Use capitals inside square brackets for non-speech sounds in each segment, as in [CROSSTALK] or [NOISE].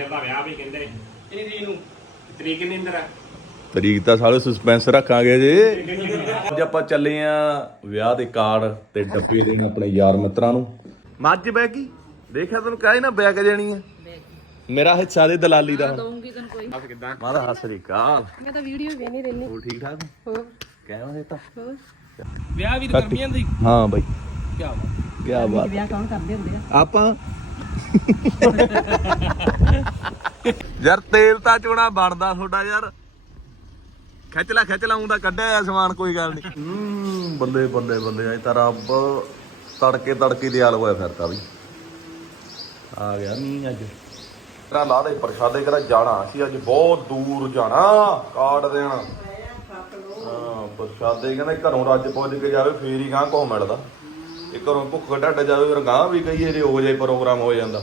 ਇੰਦਰ ਦਾ ਵਿਆਹ ਵੀ ਕਹਿੰਦੇ। ਕਿੰਨੀ ਤਰੀਕ ਨੂੰ? ਤਰੀਕ ਕਿੰਨੀ ਇੰਦਰ ਆ? ਤਰੀਕ ਤਾਂ ਸਾਰੇ ਸਸਪੈਂਸ ਰੱਖਾਂਗੇ ਜੇ। ਅੱਜ ਆਪਾਂ ਚੱਲੇ ਆ ਵਿਆਹ ਦੇ ਕਾਰਡ ਤੇ ਡੱਬੇ ਦੇਣ ਆਪਣੇ ਯਾਰ ਮਿੱਤਰਾਂ ਨੂੰ। ਮੱਝ ਬੈ ਗਈ? ਦੇਖਿਆ ਤੈਨੂੰ ਕਹੇ ਨਾ ਬੈਗ ਜਾਣੀ ਆ? ਮੇਰਾ ਹਿੱਸਾ ਦੇ ਦਲਾਲੀ ਦਾ। ਹੁਣ ਦਊਂਗੀ ਤੈਨੂੰ ਕੋਈ। ਬਸ ਕਿਦਾਂ? ਮਾਦਾ ਹੱਸ ਰਹੀ ਕਾਲ ਮੈਂ ਤਾਂ ਵੀਡੀਓ ਵੇਖਣੀ ਰਹਿਣੀ ਹੋਰ ਠੀਕ ਠਾਕ? ਹੋਰ? ਕਹਿਣਾ ਦਿੱਤਾ ਹੋਰ? ਵਿਆਹ ਵੀ ਤਾਂ ਦੀ ਹਾਂ। ਬਾਈ ਕੀ ਬਾਤ ਕੀ ਬਾਤ। ਵਿਆਹ ਕੌਣ ਕਰਦੇ ਹੁੰਦੇ ਆ? ਆਪਾਂ ਯਾਰ ਤੇਲ ਤਾਂ ਚੋਣਾ ਬਣਦਾ ਤੁਹਾਡਾ ਯਾਰ। ਖਿੱਚ ਲੈ ਖਿੱਚ ਲਾਉਂ ਦਾ ਕੱਢਿਆ ਸਮਾਨ ਕੋਈ ਗੱਲ ਨਹੀਂ ਬੱਲੇ ਬੱਲੇ ਬੱਲੇ ਐ ਤਾਂ ਰੱਬ ਤੜਕੇ ਤੜਕੇ ਦਿਆਲ ਹੋਇਆ ਫਿਰਦਾ ਵੀ ਆ ਗਿਆ ਮੀਂਹ ਅੱਜ। ਤੇਰਾ ਲਾ ਦੇ ਪ੍ਰਸ਼ਾਦੇ ਕਰਾ ਜਾਣਾ ਸੀ ਅੱਜ ਬਹੁਤ ਦੂਰ ਜਾਣਾ ਕਾਰਡ ਦੇਣ। ਹਾਂ ਪ੍ਰਸ਼ਾਦੇ ਕਹਿੰਦੇ ਘਰੋਂ ਰੱਜ ਪੁੱਜ ਕੇ ਜਾਵੇ ਫੇਰ ਹੀ ਗਾਂ ਕੋ ਮਿਲਦਾ। ਇਹ ਘਰੋਂ ਭੁੱਖ ਢੱਡ ਜਾਵੇ, ਫਿਰ ਗਾਂ ਵੀ ਕਈ ਇਹਦੇ ਹੋ ਜਾਏ, ਪ੍ਰੋਗਰਾਮ ਹੋ ਜਾਂਦਾ।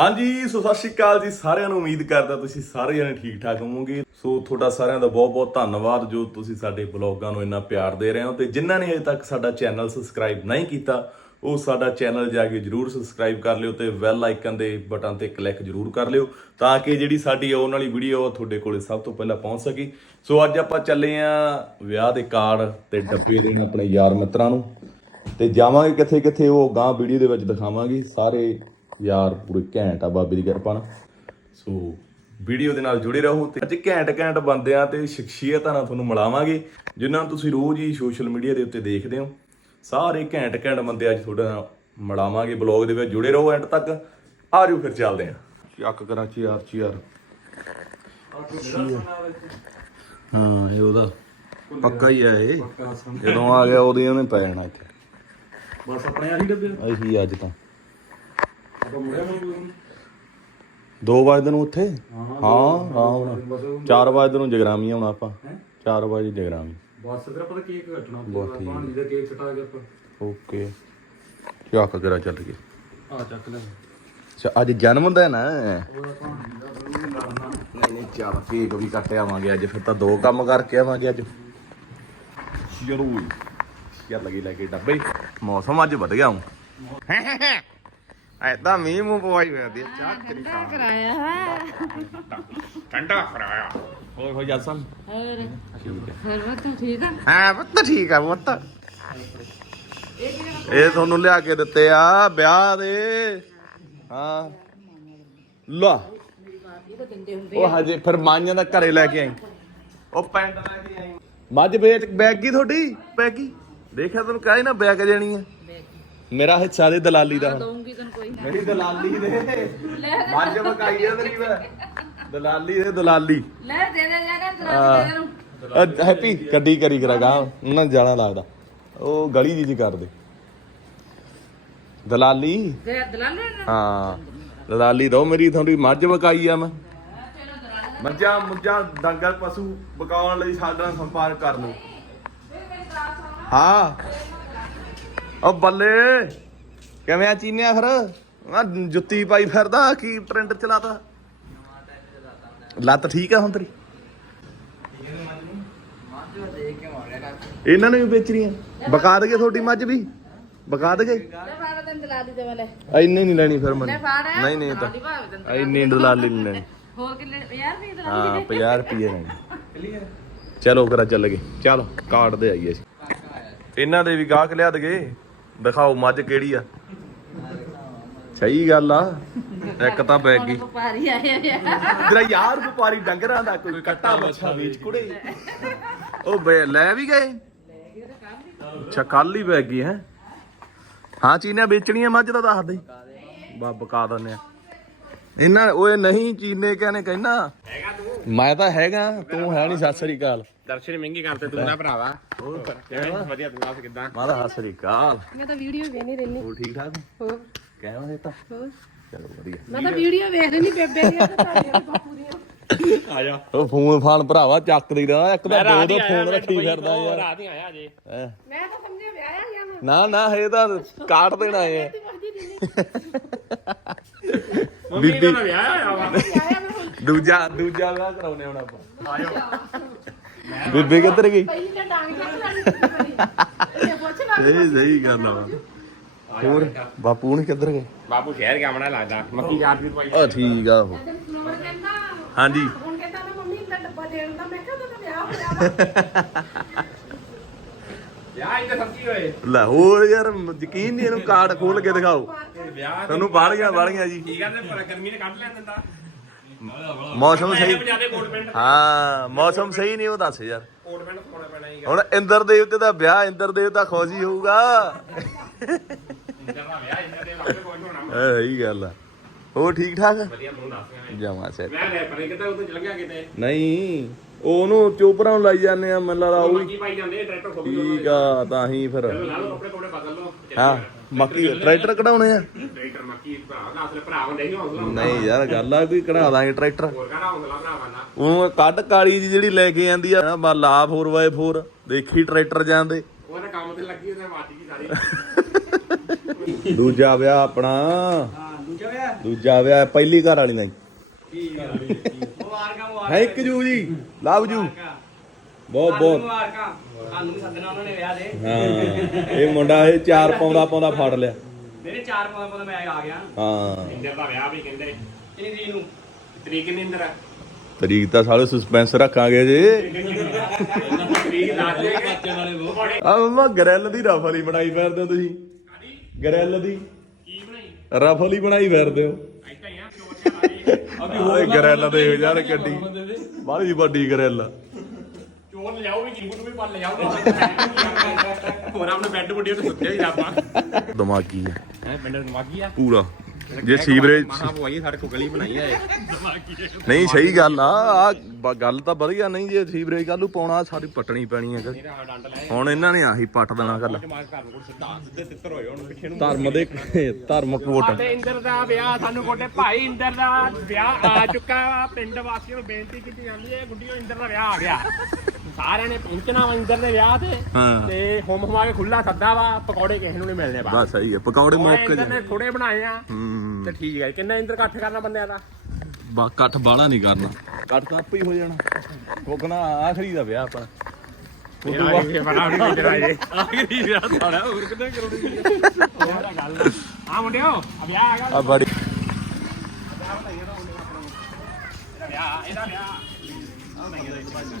ਹਾਂਜੀ, ਸੋ ਸਤਿ ਸ਼੍ਰੀ ਅਕਾਲ ਜੀ ਸਾਰਿਆਂ ਨੂੰ। ਉਮੀਦ ਕਰਦਾ ਤੁਸੀਂ ਸਾਰੇ ਜਣੇ ਠੀਕ ਠਾਕ ਹੋਵੋਗੇ। ਸੋ ਤੁਹਾਡਾ ਸਾਰਿਆਂ ਦਾ ਬਹੁਤ ਬਹੁਤ ਧੰਨਵਾਦ ਜੋ ਤੁਸੀਂ ਸਾਡੇ ਬਲੌਗਾਂ ਨੂੰ ਇੰਨਾ ਪਿਆਰ ਦੇ ਰਹੇ ਹੋ ਤੇ ਜਿਨ੍ਹਾਂ ਨੇ ਅਜੇ ਤੱਕ ਸਾਡਾ ਚੈਨਲ ਸਬਸਕ੍ਰਾਈਬ ਨਹੀਂ ਕੀਤਾ ਉਹ ਸਾਡਾ ਚੈਨਲ ਜਾ ਕੇ ਜਰੂਰ ਸਬਸਕ੍ਰਾਈਬ ਕਰ ਲਿਓ ਤੇ ਬੈਲ ਆਈਕਨ ਦੇ ਬਟਨ ਤੇ ਕਲਿੱਕ ਜਰੂਰ ਕਰ ਲਿਓ ਤਾਂ ਕਿ ਜਿਹੜੀ ਸਾਡੀ ਆਉਣ ਵਾਲੀ ਵੀਡੀਓ ਆ ਤੁਹਾਡੇ ਕੋਲੇ ਸਭ ਤੋਂ ਪਹਿਲਾਂ ਪਹੁੰਚ ਸਕੇ। ਸੋ ਅੱਜ ਆਪਾਂ ਚੱਲੇ ਆ ਵਿਆਹ ਦੇ ਕਾਰਡ ਤੇ ਡੱਬੇ ਦੇਣ ਆਪਣੇ ਯਾਰ ਮਿੱਤਰਾਂ ਨੂੰ। ਤੇ ਜਾਵਾਂਗੇ ਕਿੱਥੇ ਕਿੱਥੇ ਉਹ ਗਾਂ ਵੀਡੀਓ ਦੇ ਵਿੱਚ ਦਿਖਾਵਾਂਗੇ। ਸਾਰੇ ਯਾਰ ਪੂਰੇ ਘੈਂਟ ਆ ਬਾਬੇ ਦੀ ਕਿਰਪਾ ਨਾਲ। ਸੋ ਵੀਡੀਓ ਦੇ ਨਾਲ ਜੁੜੇ ਰਹੋ ਤੇ ਅੱਜ ਘੈਂਟ ਘੈਂਟ ਬੰਦਿਆਂ ਤੇ ਸ਼ਖਸੀਅਤਾਂ ਨਾਲ ਤੁਹਾਨੂੰ ਮਿਲਾਵਾਂਗੇ, ਜਿਨ੍ਹਾਂ ਨੂੰ ਤੁਸੀਂ ਰੋਜ਼ ਹੀ ਸੋਸ਼ਲ ਮੀਡੀਆ ਦੇ ਉੱਤੇ ਦੇਖਦੇ ਹੋ। ਸਾਰੇ ਘੈਂਟ ਘੈਂਟ ਬੰਦੇ ਅੱਜ ਤੁਹਾਡੇ ਨਾਲ ਮਿਲਾਵਾਂਗੇ ਬਲੌਗ ਦੇ ਵਿੱਚ ਜੁੜੇ ਰਹੋ ਐਂਡ ਤੱਕ। ਆ ਜਾਓ ਫਿਰ ਚੱਲਦੇ ਆਂ ਚੱਕ ਕਰਾਂ ਚੀਆਰ ਚੀਆਰ। ਹਾਂ ਇਹ ਉਹਦਾ ਪੱਕਾ ਹੀ ਆ ਇਹ। ਜਦੋਂ ਆ ਗਿਆ ਉਹਦੇ ਉਹਨੇ ਪੈ ਜਾਣਾ ਇੱਥੇ। ਬਸ ਆਪਣੇ ਆਹੀ ਡੱਬੇ ਅਸੀਂ ਅੱਜ ਤਾਂ। 2 ਵਜੇ ਨੂੰ ਉੱਥੇ? ਹਾਂ ਆਰਾਮ 4 ਵਜੇ ਨੂੰ ਜਗਰਾਮੀ ਆਉਣਾ ਆਪਾਂ। 4 ਵਜੇ ਜਗਰਾਮੀ। ਬਸ ਫਿਰ ਆਪਾਂ ਤਾਂ ਕੇਕ ਕੱਟਣਾ ਠੀਕ ਪਾਣੀ ਦਾ ਕੇਕ ਕਟਾ ਕੇ ਆਪਾਂ ਓਕੇ। ਚੱਕ ਕਰਾ ਚੱਲ ਗਏ ਆ ਚੱਕ ਲੈ। ਅੱਛਾ ਅੱਜ ਜਨਮ ਦਿਨ ਹੈ। ਨਹੀਂ ਨਹੀਂ ਚੱਲ ਕੇਕ ਵੀ ਕੱਟ ਆਵਾਂਗੇ ਅੱਜ। ਫਿਰ ਤਾਂ ਦੋ ਕੰਮ ਕਰਕੇ ਆਵਾਂਗੇ ਅੱਜ। ਜ਼ਰੂਰ। ਯਾਰ ਲੱਗੀ ਲੈ ਕੇ ਡੱਬੇ ਮੌਸਮ ਅੱਜ ਵਧ ਗਿਆ ਹੂੰ ਐਦਾਂ ਮੀਂਹ ਮੂੰਹ ਪਵਾਈ ਫਿਰਦੀ ਆ ਠੰਡਾ ਕਰਾਇਆ ਹੈ। ਠੰਡਾ ਕਰਾਇਆ। ਹੋਰ ਹੋ ਜਸਨ ਹੋਰ। ਹੋਰ ਬੱਤਾ ਠੀਕ ਆ? ਹਾਂ ਪੁੱਤ ਠੀਕ ਆ ਪੁੱਤ। ਇਹ ਤੁਹਾਨੂੰ ਲਿਆ ਕੇ ਦਿੱਤੇ ਆ ਵਿਆਹ ਦੇ। ਹਾਂ। ਲਾ ਇਹ ਤਾਂ ਦਿੰਦੇ ਹੁੰਦੇ ਉਹ ਹਜੇ ਫਿਰ ਮਾਂਜਾਂ ਦਾ ਘਰੇ ਲੈ ਕੇ ਆਈ। ਉਹ ਪੈਂਟ ਲੈ ਕੇ ਆਈ। ਮੱਝ ਵੇਚ ਬੈਗ ਕੀ ਤੁਹਾਡੀ? ਬੈਗੀ ਦੇਖਿਆ ਤੈਨੂੰ ਕਹੇ ਨਾ ਬੈਗ ਜਾਣੀ ਆ। ਮੇਰਾ ਹਿੱਸਾ ਦੇ ਦਲਾਲੀ ਦਾ ਹੁਣ। ਦਊਂਗੀ ਤੈਨੂੰ ਕੋਈ ਮੇਰੀ ਦਲਾਲੀ ਦੇ। ਮੱਝ ਮਕਾਈ ਆ ਤੇਰੀ ਮੈਂ। ਦਲਾਲੀ ਦੇ ਦਲਾਲੀ। ਲੈ ਦੇ ਦੇ ਜਾ ਕੇ ਨੂੰ ਅ, ਹੈਪੀ ਗੱਡੀ ਕਰੀ ਕਰਾਗਾ ਉਹਨਾਂ ਨੂੰ ਜਾਣਾ ਲੱਗਦਾ। ਉਹ ਗਲੀ ਜੀ ਜੀ ਕਰਦੇ। ਦਲਾਲੀ? ਦੇ ਦਲਾਲੇ ਨਾ ਹਾਂ। ਦਲਾਲੀ ਦੋ ਮੇਰੀ ਥੋੜੀ ਮੱਝ ਵਕਾਈ ਆ ਮੈਂ। ਮੱਝਾਂ ਮੁੱਝਾਂ ਡੰਗਰ ਪਸ਼ੂ ਬਕਾਉਣ ਲਈ ਸਾਡਾ ਨਾਲ ਸੰਪਰਕ ਕਰ ਲਓ ਹਾਂ। ਉਹ ਬੱਲੇ, ਕਿਵੇਂ ਆ ਚੀਨਿਆ ਫਿਰ? ਆ ਜੁੱਤੀ ਪਾਈ ਫਿਰਦਾ, ਕੀ ਟ੍ਰੈਂਡ ਚਲਾਤਾ ਲੱਤ? ਠੀਕ ਆ ਹੁਣ ਤੇਰੀ? ਇਹਨਾਂ ਨੇ ਵੀ ਵੇਚਣੀਆਂ। ਬਕਾ ਦਗੇ ਤੁਹਾਡੀ ਮੱਝ ਵੀ? ਬਕਾ ਦਗੇ ਲੈ ਇੰਨੇ ਨਹੀਂ ਲੈਣੀ ਫਿਰ ਮੈਨੂੰ। ਨਹੀਂ ਨਹੀਂ ਤਾਂ। ਇੰਨੀ ਦਲਾਲੀ ਨਹੀਂ ਲੈਣੀ ਹੋਰ ਕਿੰਨੇ ਯਾਰ ਵੀ ਦਲਾਲੀ ਹਾਂ 50 ਰੁਪਏ ਲੈਣੀ। ਚਲੋ ਕਰਾ ਚੱਲ ਗਏ। ਚਲ, ਕਾਰਡ ਦੇ ਆਈਏ ਇਹਨਾਂ ਦੇ ਵੀ ਗਾਹਕ ਲਿਆ ਦਗੇ ਦਿਖਾਓ ਮੱਝ ਕਿਹੜੀ ਆ? ਸਹੀ ਗੱਲ ਆ। ਇੱਕ ਤਾਂ ਬੈਗ ਗਈ। ਵਪਾਰੀ ਆਏ ਆ। ਤੇਰਾ ਯਾਰ ਵਪਾਰੀ ਡੰਗਰਾਂ ਦਾ ਕੋਈ ਕੱਟਾ ਮੱਛਾ ਵੇਚ ਕੁੜੇ। ਉਹ ਬੇ ਲੈ ਵੀ ਗਏ? ਅੱਛਾ ਕੱਲ ਹੀ ਬੈਗ ਗਈ ਹੈ? ਹਾਂ ਚੀਨੇ ਵੇਚਣੀਆਂ ਮੱਝ ਦਾ ਦੱਸ ਦੇ। ਬਾ ਬਕਾ ਦਿੰਦੇ ਆ। ਇਹਨਾਂ ਓਏ ਨਹੀਂ ਚੀਨੇ ਕਹਿੰਦੇ ਕਹਿੰਦਾ ਮੈਂ ਤਾਂ ਹੈਗਾ ਤੂੰ ਹੈ ਨਹੀਂ ਸਤਿ ਸ੍ਰੀ ਅਕਾਲ। ਦਰਸ਼ਨ ਮਹਿੰਗੀ ਕਰਤੇ ਤੂੰ ਨਾ ਭਰਾਵਾ। ਹੋਰ ਕਿਵੇਂ ਵਧੀਆ ਤੂੰ ਦੱਸ ਕਿਦਾਂ? ਮਾਦਾ ਸਤਿ ਸ੍ਰੀ ਅਕਾਲ। ਮੈਂ ਤਾਂ ਵੀਡੀਓ ਵੇਖਣੀ ਰਹਿਣੀ ਹੋਰ ਠੀਕ ਠਾਕ? ਹੋਰ। ਕਹਿਵਾ ਦਿੱਤਾ ਹੋਰ। ਚਲੋ ਵਧੀਆ। ਮੈਂ ਤਾਂ ਵੀਡੀਓ ਵੇਖ ਰਹੀ ਬੇਬੇ ਦੀਆਂ ਤੇ ਤੁਹਾਡੀਆਂ ਤੇ ਬਾਪੂ ਦੀਆਂ। ਆ ਜਾ। ਉਹ ਫੋਨ ਫਾਨ ਭਰਾਵਾ ਚੱਕ ਦੇਦਾ ਇੱਕ ਤਾਂ ਦੋ ਦੋ ਫੋਨ ਰੱਖੀ ਫਿਰਦਾ ਯਾਰ। ਰਾਤ ਹੀ ਆਇਆ ਜੇ ਹੈਂ। ਮੈਂ ਤਾਂ ਸਮਝਿਆ ਵਿਆਹਿਆ ਗਿਆ ਮੈਂ ਨਾ ਨਾ ਇਹ ਤਾਂ ਕਾਟ ਦੇਣਾ ਹੈ ਤੇ ਦਾ ਮੈਂ ਵਿਆਹ ਆਇਆ ਵਾ। ਵਿਆਹਿਆ ਮੈਂ ਦੂਜਾ ਦੂਜਾ ਵਿਆਹ ਕਰਾਉਨੇ ਹੁਣ ਆਪਾਂ। ਆਇਓ ਬੀਬੀ ਕਿੱਧਰ ਗਈ? ਪਹਿਲੀ ਤਾਂ ਡਾਂਗ ਚੱਕ ਲੈਣੀ ਇਹ ਪੁੱਛ ਨਾ ਇਹ ਸਹੀ ਗੱਲ ਆ। ਹੋਰ ਬਾਪੂ ਹੁਣ ਕਿੱਧਰ ਗਏ? ਬਾਪੂ ਸ਼ਹਿਰ ਗਿਆ ਮਣਾ ਲੱਗਦਾ ਮੱਕੀ ਚਾਰ ਵੀ ਪਾਈ ਆ ਠੀਕ ਆ ਉਹ। ਕਹਿੰਦਾ ਹਾਂਜੀ। ਹੁਣ ਕਹਿੰਦਾ ਨਾ ਮੰਮੀ ਦਾ ਡੱਬਾ ਦੇਣ ਦਾ ਮੈਂ ਕਿਹਾ ਉਹਦਾ ਵਿਆਹ ਹੋਇਆ ਵਾ ਵਿਆਹ ਇੰਦਾ ਸੱਚੀ ਹੋਏ। ਲੈ ਹੋਰ ਯਾਰ ਯਕੀਨ ਨਹੀਂ ਇਹਨੂੰ ਕਾਰਡ ਖੋਲ ਕੇ ਦਿਖਾਓ। ਵਿਆਹ ਤੁਹਾਨੂੰ ਬਾਹਲੀਆਂ ਬਾਹਲੀਆਂ ਜੀ। ਠੀਕ ਆ ਤੇ ਪਰ ਗਰਮੀ ਨੇ ਕੱਢ ਲਿਆ ਦਿੰਦਾ। ਮੌਸਮ ਸਹੀ ਹਾਂ ਮੌਸਮ ਸਹੀ ਨਹੀਂ ਉਹ ਦੱਸ ਯਾਰ। ਕੋਟ ਪੈਂਟ ਪਾਉਣਾ ਪੈਣਾ ਹੀ ਹੁਣ ਇੰਦਰ ਦੇਵਤੇ ਦਾ ਵਿਆਹ ਇੰਦਰ ਦੇਵਤਾ ਖੋਜੀ ਹੋਊਗਾ। ਵਿਆਹ ਦੇ ਕੋਈ ਹੋਣਾ ਇਹ ਗੱਲ ਆ। ਹੋਰ ਠੀਕ ਠਾਕ ਵਧੀਆ ਤੂੰ ਦੱਸ ਜਮਾ ਸੇ ਮੈਂ ਲੈ ਪਰੇ ਕਿਤੇ ਉੱਥੇ ਚਲ ਗਿਆ ਕਿਤੇ? ਨਹੀਂ ਉਹਨੂੰ ਚੋਪਰਾਂ ਨੂੰ ਲਾਈ ਜਾਂਦੇ ਆ ਮੈਨੂੰ ਲੱਗਦਾ ਉਹ ਵੀ ਮੱਕੀ ਪਾਈ ਜਾਂਦੇ ਟਰੈਕਟਰ ਖੋਲ ਠੀਕ ਆ। ਤਾਂ ਹੀ ਫਿਰ। ਲਓ ਕੱਪੜੇ ਕੋੜੇ ਬਦਲ ਲਓ ਹਾਂ। ਮੱਕੀ ਟਰੈਕਟਰ ਕਢਾਉਣੇ ਆ? ਟਰੈਕਟਰ ਮੱਕੀ ਭਰਾ ਦਾ ਅਸਲ ਭਰਾ ਹੁੰਦੇ ਹੀ ਹੌਸਲਾ ਹੁੰਦਾ। ਨਹੀਂ ਯਾਰ ਗੱਲ ਆ ਕੋਈ ਕਢਾ ਦਾਂਗੇ ਟਰੈਕਟਰ। ਹੋਰ ਕਹਣਾ ਹੌਸਲਾ ਭਰਾਵਾਂ ਦਾ ਉਹ ਕੱਢ ਕਾਲੀ ਜੀ ਜਿਹੜੀ ਲੈ ਕੇ ਜਾਂਦੀ ਆ ਬਾ ਲਾ 4x4 ਦੇਖੀ ਟਰੈਕਟਰ ਜਾਂਦੇ। ਉਹ ਤਾਂ ਕੰਮ ਤੇ ਲੱਗੀ ਉਹਦੇ ਵੱਜ ਗਈ ਸਾਰੀ। ਦੂਜਾ ਵਿਆਹ ਆਪਣਾ। ਦੂਜਾ ਵਿਆਹ? ਦੂਜਾ ਵਿਆਹ ਪਹਿਲੀ ਘਰ ਵਾਲੀ ਨਹੀਂ। ਮੁਬਾਰਕਾਂ ਮੁਬਾਰਕਾਂ। ਹੈ ਇੱਕ ਜੂ ਜੀ ਲਵ ਜੂ ਬਹੁਤ ਬਹੁਤ। ਮੁਬਾਰਕਾਂ। ਤੁਹਾਨੂੰ ਵੀ ਸੱਦਣਾ ਉਹਨਾਂ ਨੇ ਵਿਆਹ ਦੇ। ਹਾਂ ਇਹ ਮੁੰਡਾ ਇਹ ਚਾਰ ਪਾਉਂਦਾ ਪਾਉਂਦਾ ਫੜ ਲਿਆ। ਮੇਰੇ ਚਾਰ ਪਾਉਂਦਾ ਪਾਉਂਦਾ ਮੈਂ ਆ ਗਿਆ। ਹਾਂ। ਇੰਦਰ ਦਾ ਵਿਆਹ ਵੀ ਕਹਿੰਦੇ। ਕਿੰਨੀ ਤਰੀਕ ਨੂੰ? ਤਰੀਕ ਕਿੰਨੀ ਇੰਦਰ ਆ? ਤਰੀਕ ਤਾਂ ਸਾਲੇ ਸਸਪੈਂਸ ਰੱਖਾਂਗੇ ਜੇ। ਆ ਮਮਾ ਗਰੈਲ ਦੀ ਰਫਲੀ ਬਣਾਈ ਫਿਰਦੇ ਹੋ ਤੁਸੀਂ। ਗਰੈਲ ਦੀ। ਕੀ ਬਣਾਈ? ਰਫਲੀ ਬਣਾਈ ਫਿਰਦੇ ਹੋ। ਐਦਾਂ ਹੀ ਆ ਗਰੈਲ ਦੇ ਯਾਰ ਗੱਡੀ। ਬਾਹਲੀ ਵੱਡੀ ਗਰੈਲ ਚੋਰ ਲੈ ਜਾਓ ਵੀ ਕਿੰਗੂ ਨੂੰ ਵੀ ਪਾ ਲੈ ਜਾਓ ਹੋਰ ਆਪਣੇ ਬੈੱਡ ਬੁੱਡੀ ਤੇ ਸੁੱਤੇ ਹੀ ਆਪਾਂ। ਦਿਮਾਗੀ ਆ। ਹੈ ਪਿੰਡ ਦਿਮਾਗੀ ਆ? ਪੂਰਾ। ਜੇ ਸੀਵਰੇਜ ਮਹਾ ਪਵਾਈ ਸਾਡੇ ਕੋ ਗਲੀ ਬਣਾਈ ਆ ਨਹੀਂ ਸਹੀ ਗੱਲ ਆ। ਆ ਗੱਲ ਤਾਂ ਵਧੀਆ ਨਹੀਂ ਜੇ ਸੀਵਰੇਜ ਕੱਲ ਨੂੰ ਪਾਉਣਾ ਸਾਰੀ ਪੱਟਣੀ ਪੈਣੀ ਲੈ। ਹੁਣ ਇਹਨਾਂ ਨੇ ਆਹੀ ਪੱਟ ਦੇਣਾ ਗੱਲ ਕੋਲ ਧਰਮ ਦੇ ਧਰਮ ਕੋਟ। ਸਾਡੇ ਇੰਦਰ ਦਾ ਵਿਆਹ ਸਾਨੂੰ ਕੋਟੇ ਭਾਈ ਇੰਦਰ ਦਾ ਵਿਆਹ ਆ ਚੁੱਕਾ। ਪਿੰਡ ਵਾਸੀਆਂ ਨੂੰ ਬੇਨਤੀ ਕੀਤੀ ਜਾਂਦੀ ਹੈ ਗੁੱਡੀਓ ਇੰਦਰ ਦਾ ਵਿਆਹ ਆ ਗਿਆ। ਸਾਰਿਆਂ ਨੇ ਪਹੁੰਚਣਾ ਵਾ ਇੰਦਰ ਦੇ ਵਿਆਹ ਤੇ। ਹਾਂ। ਤੇ ਹੁਮ ਹੁਮਾ ਕੇ ਖੁੱਲਾ ਸੱਦਾ ਵਾ ਪਕੌੜੇ ਕਿਸੇ ਨੂੰ ਨਹੀਂ ਮਿਲਨੇ ਬਾ ਬਸ ਸਹੀ ਹੈ ਪਕੌੜੇ ਮੌਕੇ ਇੰਦਰ ਨੇ ਥੋੜੇ ਬਣਾਏ ਆ। ਹੂੰ ਤੇ ਠੀਕ ਹੈ ਕਿੰਨਾ ਇੰਦਰ ਇਕੱਠ ਕਰਨਾ ਬੰਦਿਆਂ ਦਾ? ਬਾ ਕੱਠ ਬਾਲਾ ਨਹੀਂ ਕਰਨਾ। ਕੱਠ ਤਾਂ ਆਪੇ ਹੀ ਹੋ ਜਾਣਾ। ਕੋਕਣਾ ਆਖਰੀ ਦਾ ਵਿਆਹ ਆਪਣਾ ਤੇਰਾ ਇਹ ਆਖਰੀ ਵਿਆਹ ਸਾਡਾ ਹੋਰ ਕਿੰਨਾ ਆ ਮੁੰਡਿਓ ਆ ਵਿਆਹ ਆ ਗਿਆ। ਆ ਬੜੀ। ਇਹਦਾ ਵਿਆਹ। ਇਹਦਾ ਵਿਆਹ ਆ ਇੱਕ ਭਾਈ ਨਹੀਂ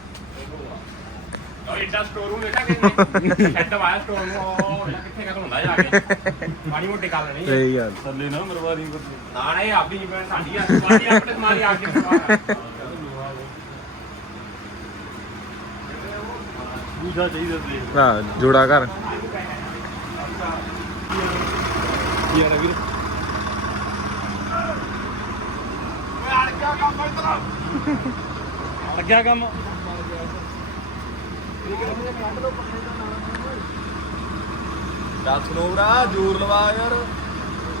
ਉਹ ਇੰਡਾ ਸਟੋਰ ਰੂਮ ਦੇਖਾ ਕਿ ਹੈਡ ਵਾਇਆ ਸਟੋਰ ਨੂੰ ਉਹ ਵੇਲਾ ਕਿੱਥੇ ਕਦੋਂ ਹੁੰਦਾ ਜਾ ਕੇ ਮਾੜੀ ਮੋਟੀ ਗੱਲ ਨਹੀਂ ਸਹੀ ਗੱਲ ਥੱਲੇ ਨਾ ਮਰਵਾਰੀ ਨਾ ਨਾ ਇਹ ਆਪਣੀ ਜਿਵੇਂ ਸਾਡੀ ਆ ਸਾਡੀ ਆਪਣੇ ਸਮਾਰੀ ਆ ਕੇ ਸਵਾਰ ਪੂਜਾ ਚਾਹੀਦਾ ਸੀ ਹਾਂ ਜੋੜਾ ਕਰ ਯਾਰ ਵੀਰ ਲੱਗਿਆ ਕੰਮ ਦੱਸ ਸੁਣੋ ਭਰਾ ਜੋਰ ਲਵਾ ਯਾਰ।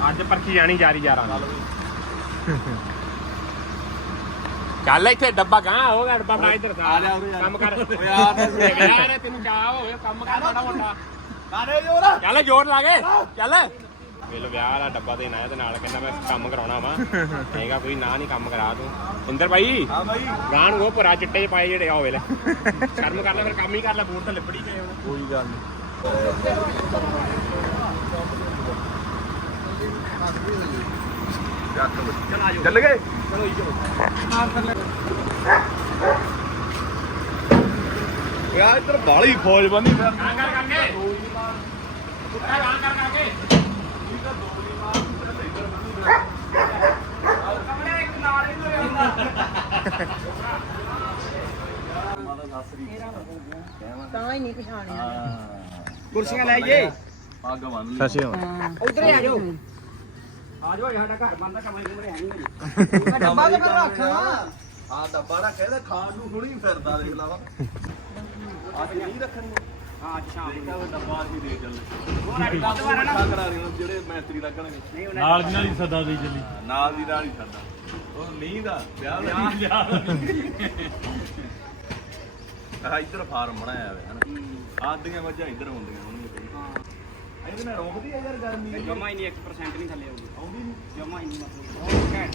ਅੱਜ ਪਰਖੀ ਜਾਣੀ ਜਾਰੀ ਯਾਰਾਂ ਚੱਲ ਇੱਥੇ ਡੱਬਾ ਗਾਂ ਹੋ ਗਿਆ ਡੱਬਾ ਬਣਾ ਇੱਧਰ ਆ ਜਾ ਕੰਮ ਕਰ। ਓਏ ਯਾਰ। ਯਾਰ ਤੈਨੂੰ ਚਾਹ ਹੋਵੇ ਕੰਮ ਕਰ ਮਾੜਾ ਮੋਟਾ। ਕਾਰੇ ਜੋਰ? ਚੱਲ ਜ਼ੋਰ ਲਾ ਕੇ ਚੱਲ। ਵੇਲ ਵਿਆਹ ਵਾਲਾ ਡੱਬਾ ਦੇਣ ਆਇਆ ਤੇ ਨਾਲ ਕਹਿੰਦਾ ਮੈਂ ਕੰਮ ਕਰਾਉਣਾ ਵਾ। ਕਹੇਗਾ ਕੋਈ ਨਾ ਨਹੀਂ ਕੰਮ ਕਰਾ ਤੂੰ। ਇੰਦਰ ਭਾਈ ਹਾਂ ਬਾਈ। ਗਾਂ ਨੂੰ ਉਹ ਭਰਾ ਚਿੱਟੇ ਜਿਹੇ ਪਾਏ ਜਿਹੜੇ ਆ ਹੋਵੇ ਲੈ। [LAUGHS] ਸ਼ਰਮ ਕਰ ਲੈ ਫਿਰ ਕੰਮ ਹੀ ਕਰ ਲੈ ਬੂਟ ਤਾਂ ਲਿਬੜੀ ਪਏ ਹੁਣ। ਕੋਈ ਗੱਲ ਨਹੀਂ ਚੱਲ ਗਏ? ਚਲੋ ਜੀ ਚਲੋ। ਯਾਰ ਇੱਧਰ ਬਾਲੀ ਫੌਜ ਬੰਦੀ ਫਿਰ। ਗਾਂ ਕਰ ਕਰਕੇ। ਪੁੱਠਾ ਗਾਂ ਕਰ ਕਰਕੇ। ਤਾਂ ਹੀ ਨਹੀਂ ਪਛਾਣਿਆ ਕੁਰਸੀਆਂ ਲੈ ਜੇ ਪੱਗ ਬੰਨ ਲਈ ਸੱਚੀ ਉਧਰ ਆ ਜਾਓ। ਆ ਜਾਓ ਸਾਡਾ ਘਰ ਬੰਦਾ ਕਮਾਈ ਨੂੰ ਬਣਿਆ ਨਹੀਂ ਡੱਬਾ ਤੇ ਫਿਰ ਰੱਖ। ਆ ਡੱਬਾ ਰੱਖਿਆ ਤੇ ਖਾਣ ਨੂੰ ਥੋੜੀ ਫਿਰਦਾ ਦੇਖ ਲਾਵਾ ਆ ਤੇ ਨਹੀਂ ਰੱਖਣੀ। ਹਾਂ ਅੱਜ ਸ਼ਾਮ ਨੂੰ। ਡੱਬਾ ਅਸੀਂ ਦੇ ਚੱਲੇ ਹੋਰ ਅੱਜ ਦਸ ਵਾਰ ਨਾ? ਕਰਾ ਰਹੇ ਜਿਹੜੇ ਮੈਸਤਰੀ ਲੱਗਣਗੇ। ਨਹੀਂ ਉਹਨਾਂ ਨਾਲ ਦੀ ਨਾਲ ਹੀ ਸਦਾ ਦੇ ਚੱਲੀ। ਨਾਲ ਦੀ ਨਾਲ ਹੀ ਸਾਡਾ ਉਹ ਨਹੀਂ ਦਾ ਵਿਆਹ ਦਾ ਆ ਇੱਧਰ ਫਾਰਮ ਬਣਾਇਆ ਹੋਇਆ ਹਨ ਆਦੀਆਂ ਮੱਝਾਂ ਇੱਧਰ ਹੁੰਦੀਆਂ ਹੋਣਗੀਆਂ ਇਹਦੇ ਨਾਲ ਰੋਕਦੀ ਆ ਯਾਰ ਗਰਮੀ ਜਮਾ ਹੀ ਨਹੀਂ 1% ਨਹੀਂ ਥੱਲੇ ਆਉਂਦੀ ਆਉਂਦੀ ਨਹੀਂ ਜਮਾ ਹੀ ਨਹੀਂ ਮਤਲਬ। ਘੈਂਟ।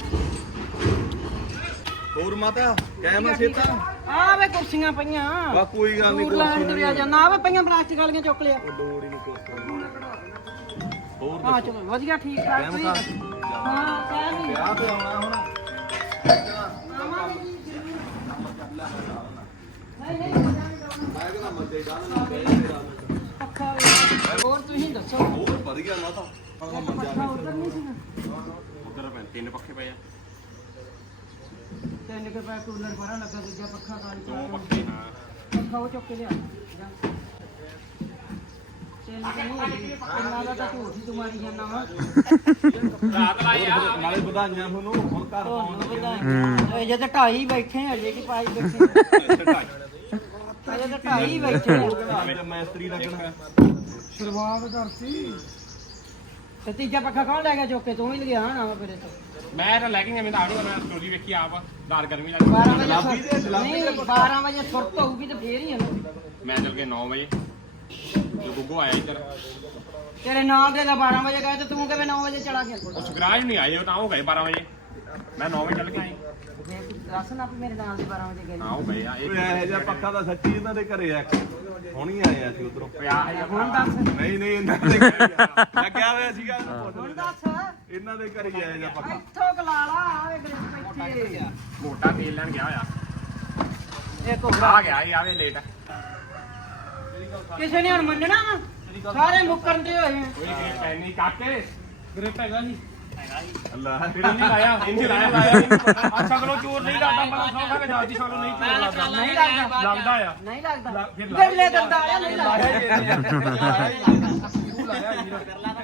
ਹੋਰ ਮਾਤਾ ਕਹਿ ਸੇਤਾ ਆ ਵੇ ਕੁਰਸੀਆਂ ਪਈਆਂ। ਬਾ ਕੋਈ ਗੱਲ ਨਹੀਂ ਦੂਰ ਲੈਣ ਤੁਰਿਆ ਜਾਂਦਾ। ਆ ਵੇ ਪਈਆਂ ਪਲਾਸਟਿਕ ਵਾਲੀਆਂ ਚੁੱਕ ਲਿਆ। ਲੋੜ ਹੀ ਨਹੀਂ ਹੋਰ ਹਾਂ ਚਲੋ ਵਧੀਆ ਠੀਕ ਠਾਕ ਤੁਸੀਂ? ਹਾਂ ਕਹਿ ਨਹੀਂ ਵਿਆਹ ਤੇ ਆਉਣਾ ਹੁਣ। ਹੋਰ ਤੁਸੀਂ ਦੱਸੋ? ਹੋਰ ਵਧੀਆ ਮਾਤਾ। ਪੱਖਾ ਉਧਰ ਨਹੀਂ ਸੀ ਉਧਰ ਤਿੰਨ ਪੱਖੇ ਪਏ ਆ। ਤਿੰਨ ਕੇ ਪੈ ਕੂਲਰ ਪਰਾਂ ਲੱਗਾ ਦੂਜਾ ਪੱਖਾ ਕਾਲੀ ਦੋ ਪੱਖੇ ਨਾ। ਪੱਖਾ ਉਹ ਚੁੱਕ ਕੇ ਲਿਆ। ਜਾ। ਤਿੰਨ ਕੇ ਹੈਗੇ। ਤਿੰਨਾਂ ਦਾ ਤਾਂ ਝੂਠ ਹੀ ਤੂੰ ਮਾਰੀ ਜਾਂਦਾ ਵਾ। ਰਾਤ ਲਾਈ ਆ। ਨਾਲੇ ਵਧਾਈਆਂ ਤੁਹਾਨੂੰ ਹੁਣ ਘਰ ਤੁਹਾਨੂੰ ਵਧਾਈਆਂ। ਅਜੇ ਤਾਂ ਢਾਈ ਬੈਠੇ ਆ ਅਜੇ ਕੀ ਪਾਈ ਬੈਠੇ ਆ। ਅਜੇ ਤਾਂ ਢਾਈ ਬੈਠੇ ਆ। ਤੇ ਮੈਸਤਰੀ ਲੱਗਣਾ। ਤੇ ਤੀਜਾ ਪੱਖਾ ਕੌਣ ਲੈ ਗਿਆ ਚੁੱਕ ਕੇ? ਤੂੰ ਹੀ ਲਿਆ ਨਾ ਫਿਰ ਇਹ ਤੋਂ। ਮੈਂ ਤਾਂ ਲੈ ਕੇ ਗਿਆ ਮੈਂ ਤਾਂ ਆੜੀ ਮੈਂ ਸਟੋਰੀ ਵੇਖੀ ਆਪ ਦਾਲ ਗਰਮੀ ਲੱਗਦੀ 12 ਵਜੇ ਸੁਰ- ਨਹੀਂ 12 ਵਜੇ ਸੁਰਤ ਹੋਊਗੀ ਤੇ ਫੇਰ ਹੀ ਆ ਨਾ। ਮੈਂ ਚੱਲ ਗਿਆ 9 ਵਜੇ। ਤੇ ਗੁੱਗੂ ਆਇਆ ਇੱਧਰ। ਤੇਰੇ ਨਾਲ ਦੇ ਤਾਂ 12 ਵਜੇ ਗਏ ਤੇ ਤੂੰ ਕਿਵੇਂ 9 ਵਜੇ ਚਲਾ ਗਿਆ? ਉਹ ਸੁਗਰਾਜ ਨਹੀਂ ਆਏ ਉਹ ਤਾਂ ਉਹ ਗਏ 12 ਵਜੇ। ਮੈਂ 9 ਵਜੇ ਚੱਲ ਗਿਆ ਸੀ ਫੇਰ ਤੂੰ ਦੱਸ ਨਾ ਵੀ ਮੇਰੇ ਨਾਲ ਦੇ 12 ਵਜੇ ਗਏ ਉਹ ਗਏ ਆ ਇਹ ਇਹੋ ਜਿਹਾ ਪੱਕਾ ਤਾਂ ਸੱਚੀ ਇਹਨਾਂ ਦੇ ਘਰੇ ਆ ਹੁਣੀ ਆਏ ਆ ਅਸੀਂ ਉਧਰੋਂ। ਪਿਆ ਹੈ ਹੁਣ ਦੱਸ। ਨਹੀਂ ਨਹੀਂ ਇਹਨਾਂ ਦੇ ਘਰੇ ਆ। ਲੱਗਿਆ ਹੋਇਆ ਸੀਗਾ ਇਹਨੂੰ ਪੁੱਛ ਹੁਣ। ਦੱਸ। ਇਹਨਾਂ ਦੇ ਘਰੇ ਹੀ ਆਏ ਜਾਂ ਪੱਕਾ। ਇੱਥੋਂ ਕਲਾਲਾ ਆਵੇ ਗ੍ਰਿਪ ਬੈਠੀ ਮੋਟਾ ਤੇਲ ਲੈਣ ਗਿਆ ਹੋਇਆ। ਇੱਕ ਹੋਰ ਆ ਗਿਆ ਇਹ ਆਵੇ ਲੇਟ ਕਿਸੇ ਨੇ ਹੁਣ ਮੰਨਣਾ ਵਾ? ਸਾਰੇ ਮੁੱਕਰਨ ਦੇ ਹੋਏ ਆ ਕੋਈ ਨਹੀਂ ਕਾਕੇ ਗ੍ਰਿਪ ਹੈਗਾ ਜੀ। ਅੱਲਾ ਫਿਰ ਨਹੀਂ ਲਾਇਆ ਇੰਜ ਲਾਇਆ ਲਾਇਆ। ਅੱਛਾ ਚਲੋ ਚੋਰ ਨਹੀਂ ਲੱਗਦਾ ਪਰ ਸੌਂਖਾ ਕਿ ਜਾਂਦੀ ਸ਼ਕਲੋਂ ਨਹੀਂ ਚੋਰ ਲੱਗਦਾ ਨਹੀਂ ਲੱਗਦਾ ਲੱਗਦਾ ਆ। ਨਹੀਂ ਲੱਗਦਾ। ਫਿਰ ਬਿਰਲੇ ਦੰਦਾ ਵਾਲਿਆ ਨਹੀਂ ਲੱਗਦਾ।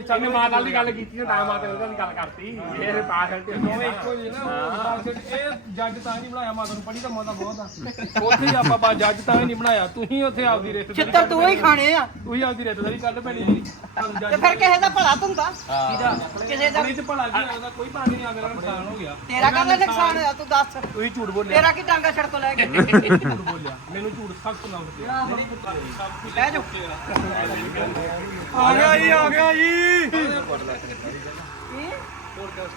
ਚੱਲ ਮੈਂ ਮਾਤਾ ਦੀ ਗੱਲ ਕੀਤੀ ਨਾ ਤਾਂ ਮਾਤਾ ਨੇ ਉਹਦੀ ਗੱਲ ਕਰਤੀ। ਇਹ ਪਾਗਲ ਤੇ ਦੋਵੇਂ ਇੱਕੋ ਜਿਹੇ ਨਾ ਇਹ ਜੱਜ ਤਾਂ ਨਹੀਂ ਬਣਾਇਆ ਮਾਤਾ ਨੂੰ ਪੜੀ ਤਾਂ ਮਾਤਾ ਬਹੁਤ ਆ। ਉੱਥੇ ਹੀ ਆਪਾਂ ਬਾ ਜੱਜ ਤਾਂ ਹੀ ਨਹੀਂ ਬਣਾਇਆ। ਤੁਸੀਂ ਉੱਥੇ ਆਪਦੀ ਰਿਸ਼ਤੇਦਾਰੀ ਚਿੱਤਰ ਤੂੰ ਹੀ ਖਾਣੇ ਆ। ਤੁਸੀਂ ਆਪਦੀ ਰਿਸ਼ਤੇਦਾਰੀ ਕੱਢ ਪੈਣੀ ਤੇ ਫਿਰ ਕਿਸੇ ਦਾ ਭਲਾ ਧੁੰਦਾ। ਕਿਸੇ ਦਾ ਨਹੀਂ ਤੇ ਭਲਾ ਕੀ ਆਉਂਦਾ ਕੋਈ ਭਾਂਡੀ ਨਹੀਂ ਆ ਮੇਰਾ ਨੁਕਸਾਨ ਹੋ ਗਿਆ। ਤੇਰਾ ਕਾਹਦਾ ਨੁਕਸਾਨ ਹੋਇਆ? ਤੂੰ ਦੱਸ। ਤੁਸੀਂ ਝੂਠ ਬੋਲਿਆ। ਤੇਰਾ ਕੀ ਡਾਂਗਾ ਛੜ ਤੋਂ ਲੈ ਕੇ? ਝੂਠ ਬੋਲਿਆ। ਮੈਨੂੰ ਝੂਠ ਸਖਤ ਨਾ ਬੋਲਿਆ। ਲੈ ਜਾ ਆ ਗਿਆ ਜੀ ਆ ਗਿਆ ਜੀ। ਆਹੋ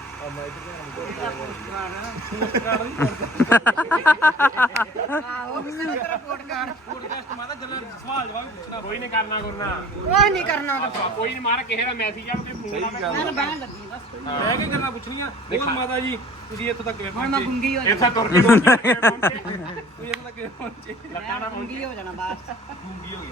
ਕੋਈ ਨਹੀਂ ਕਰਨਾ ਕਰਨਾ ਕੋਈ ਨਹੀਂ ਕਰਨਾ ਕੋਈ ਨਹੀਂ ਮਾਰ ਕਿਸੇ ਦਾ ਮੈਸੇਜ ਆ ਤੇ ਫੋਨ ਆ। ਮੈਂ ਬਹਿਣ ਲੱਗੀ ਬਸ। ਮੈਂ ਕੀ ਗੱਲਾਂ ਪੁੱਛਣੀਆਂ? ਹੋਰ ਮਾਤਾ ਜੀ ਤੁਸੀਂ ਇੱਥੋਂ ਤੱਕ ਕਿਵੇਂ ਹੁਣ ਮੈਂ ਗੁੰਗੀ ਹੋ ਜਾਣਾ। ਇੱਥੇ ਤੁਰ ਕੇ ਪਹੁੰਚੇ ਤੁਸੀਂ ਇੱਥੋਂ ਤੱਕ ਕਿਵੇਂ ਪਹੁੰਚੇ? ਮੈਂ ਗੁੰਗੀ ਹੋ ਜਾਣਾ ਬਸ। ਗੁੰਗੀ ਹੋ ਗਏ।